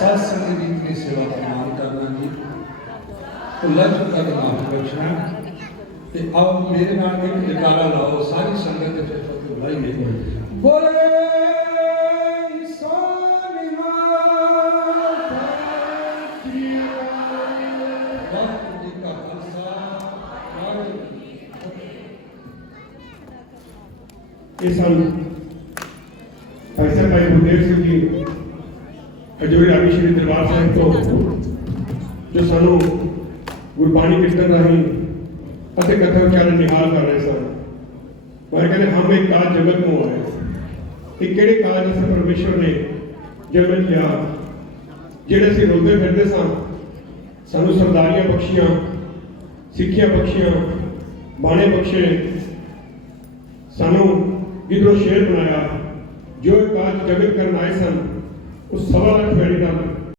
सत्संग की रीति सेवा का मान करना जी, भुला चुका तो माफी बख्शना। ते आओ मेरे नाल एक जयकारा लाओ सारी संगत ते फिर फतेह बुलाइए। बोले सोनी माता की वाहिगुरू जी का खालसा वाहिगुरू जी की फतेह। इस साल ऐसे भाई गुरदेव सिंह जी हजूरी रागी श्री दरबार साहिब तो जो सानू गुरबाणी कीर्तन राही ਅਤੇ ਕਥਾ ਉਚਾਰਨ ਨਿਹਾਲ ਕਰ ਰਹੇ ਸਨ। ਪਰ ਕਹਿੰਦੇ ਹਮ ਇੱਕ ਕਾਜ ਜਗਤ ਨੂੰ ਆਏ, ਇਹ ਕਿਹੜੇ ਕਾਜ ਅਸਾਂ ਪਰਮੇਸ਼ਵਰ ਨੇ ਜਗਤ ਲਿਆ ਜਿਹੜੇ ਅਸੀਂ ਰੁਲਦੇ ਫਿਰਦੇ ਸਾਂ, ਸਾਨੂੰ ਸਰਦਾਰੀਆਂ ਬਖਸ਼ੀਆਂ, ਸਿੱਖਿਆ ਬਖਸ਼ੀਆਂ, ਬਾਣੇ ਬਖਸ਼ੇ, ਸਾਨੂੰ ਗਿੱਦੜੋਂ ਸ਼ੇਰ ਬਣਾਇਆ। ਜੋ ਇਹ ਕਾਜ ਜਗਤ ਕਰਨ ਆਏ ਸਨ ਉਸ 1.25 ਲੱਖ ਵੈਰੀ ਦਾ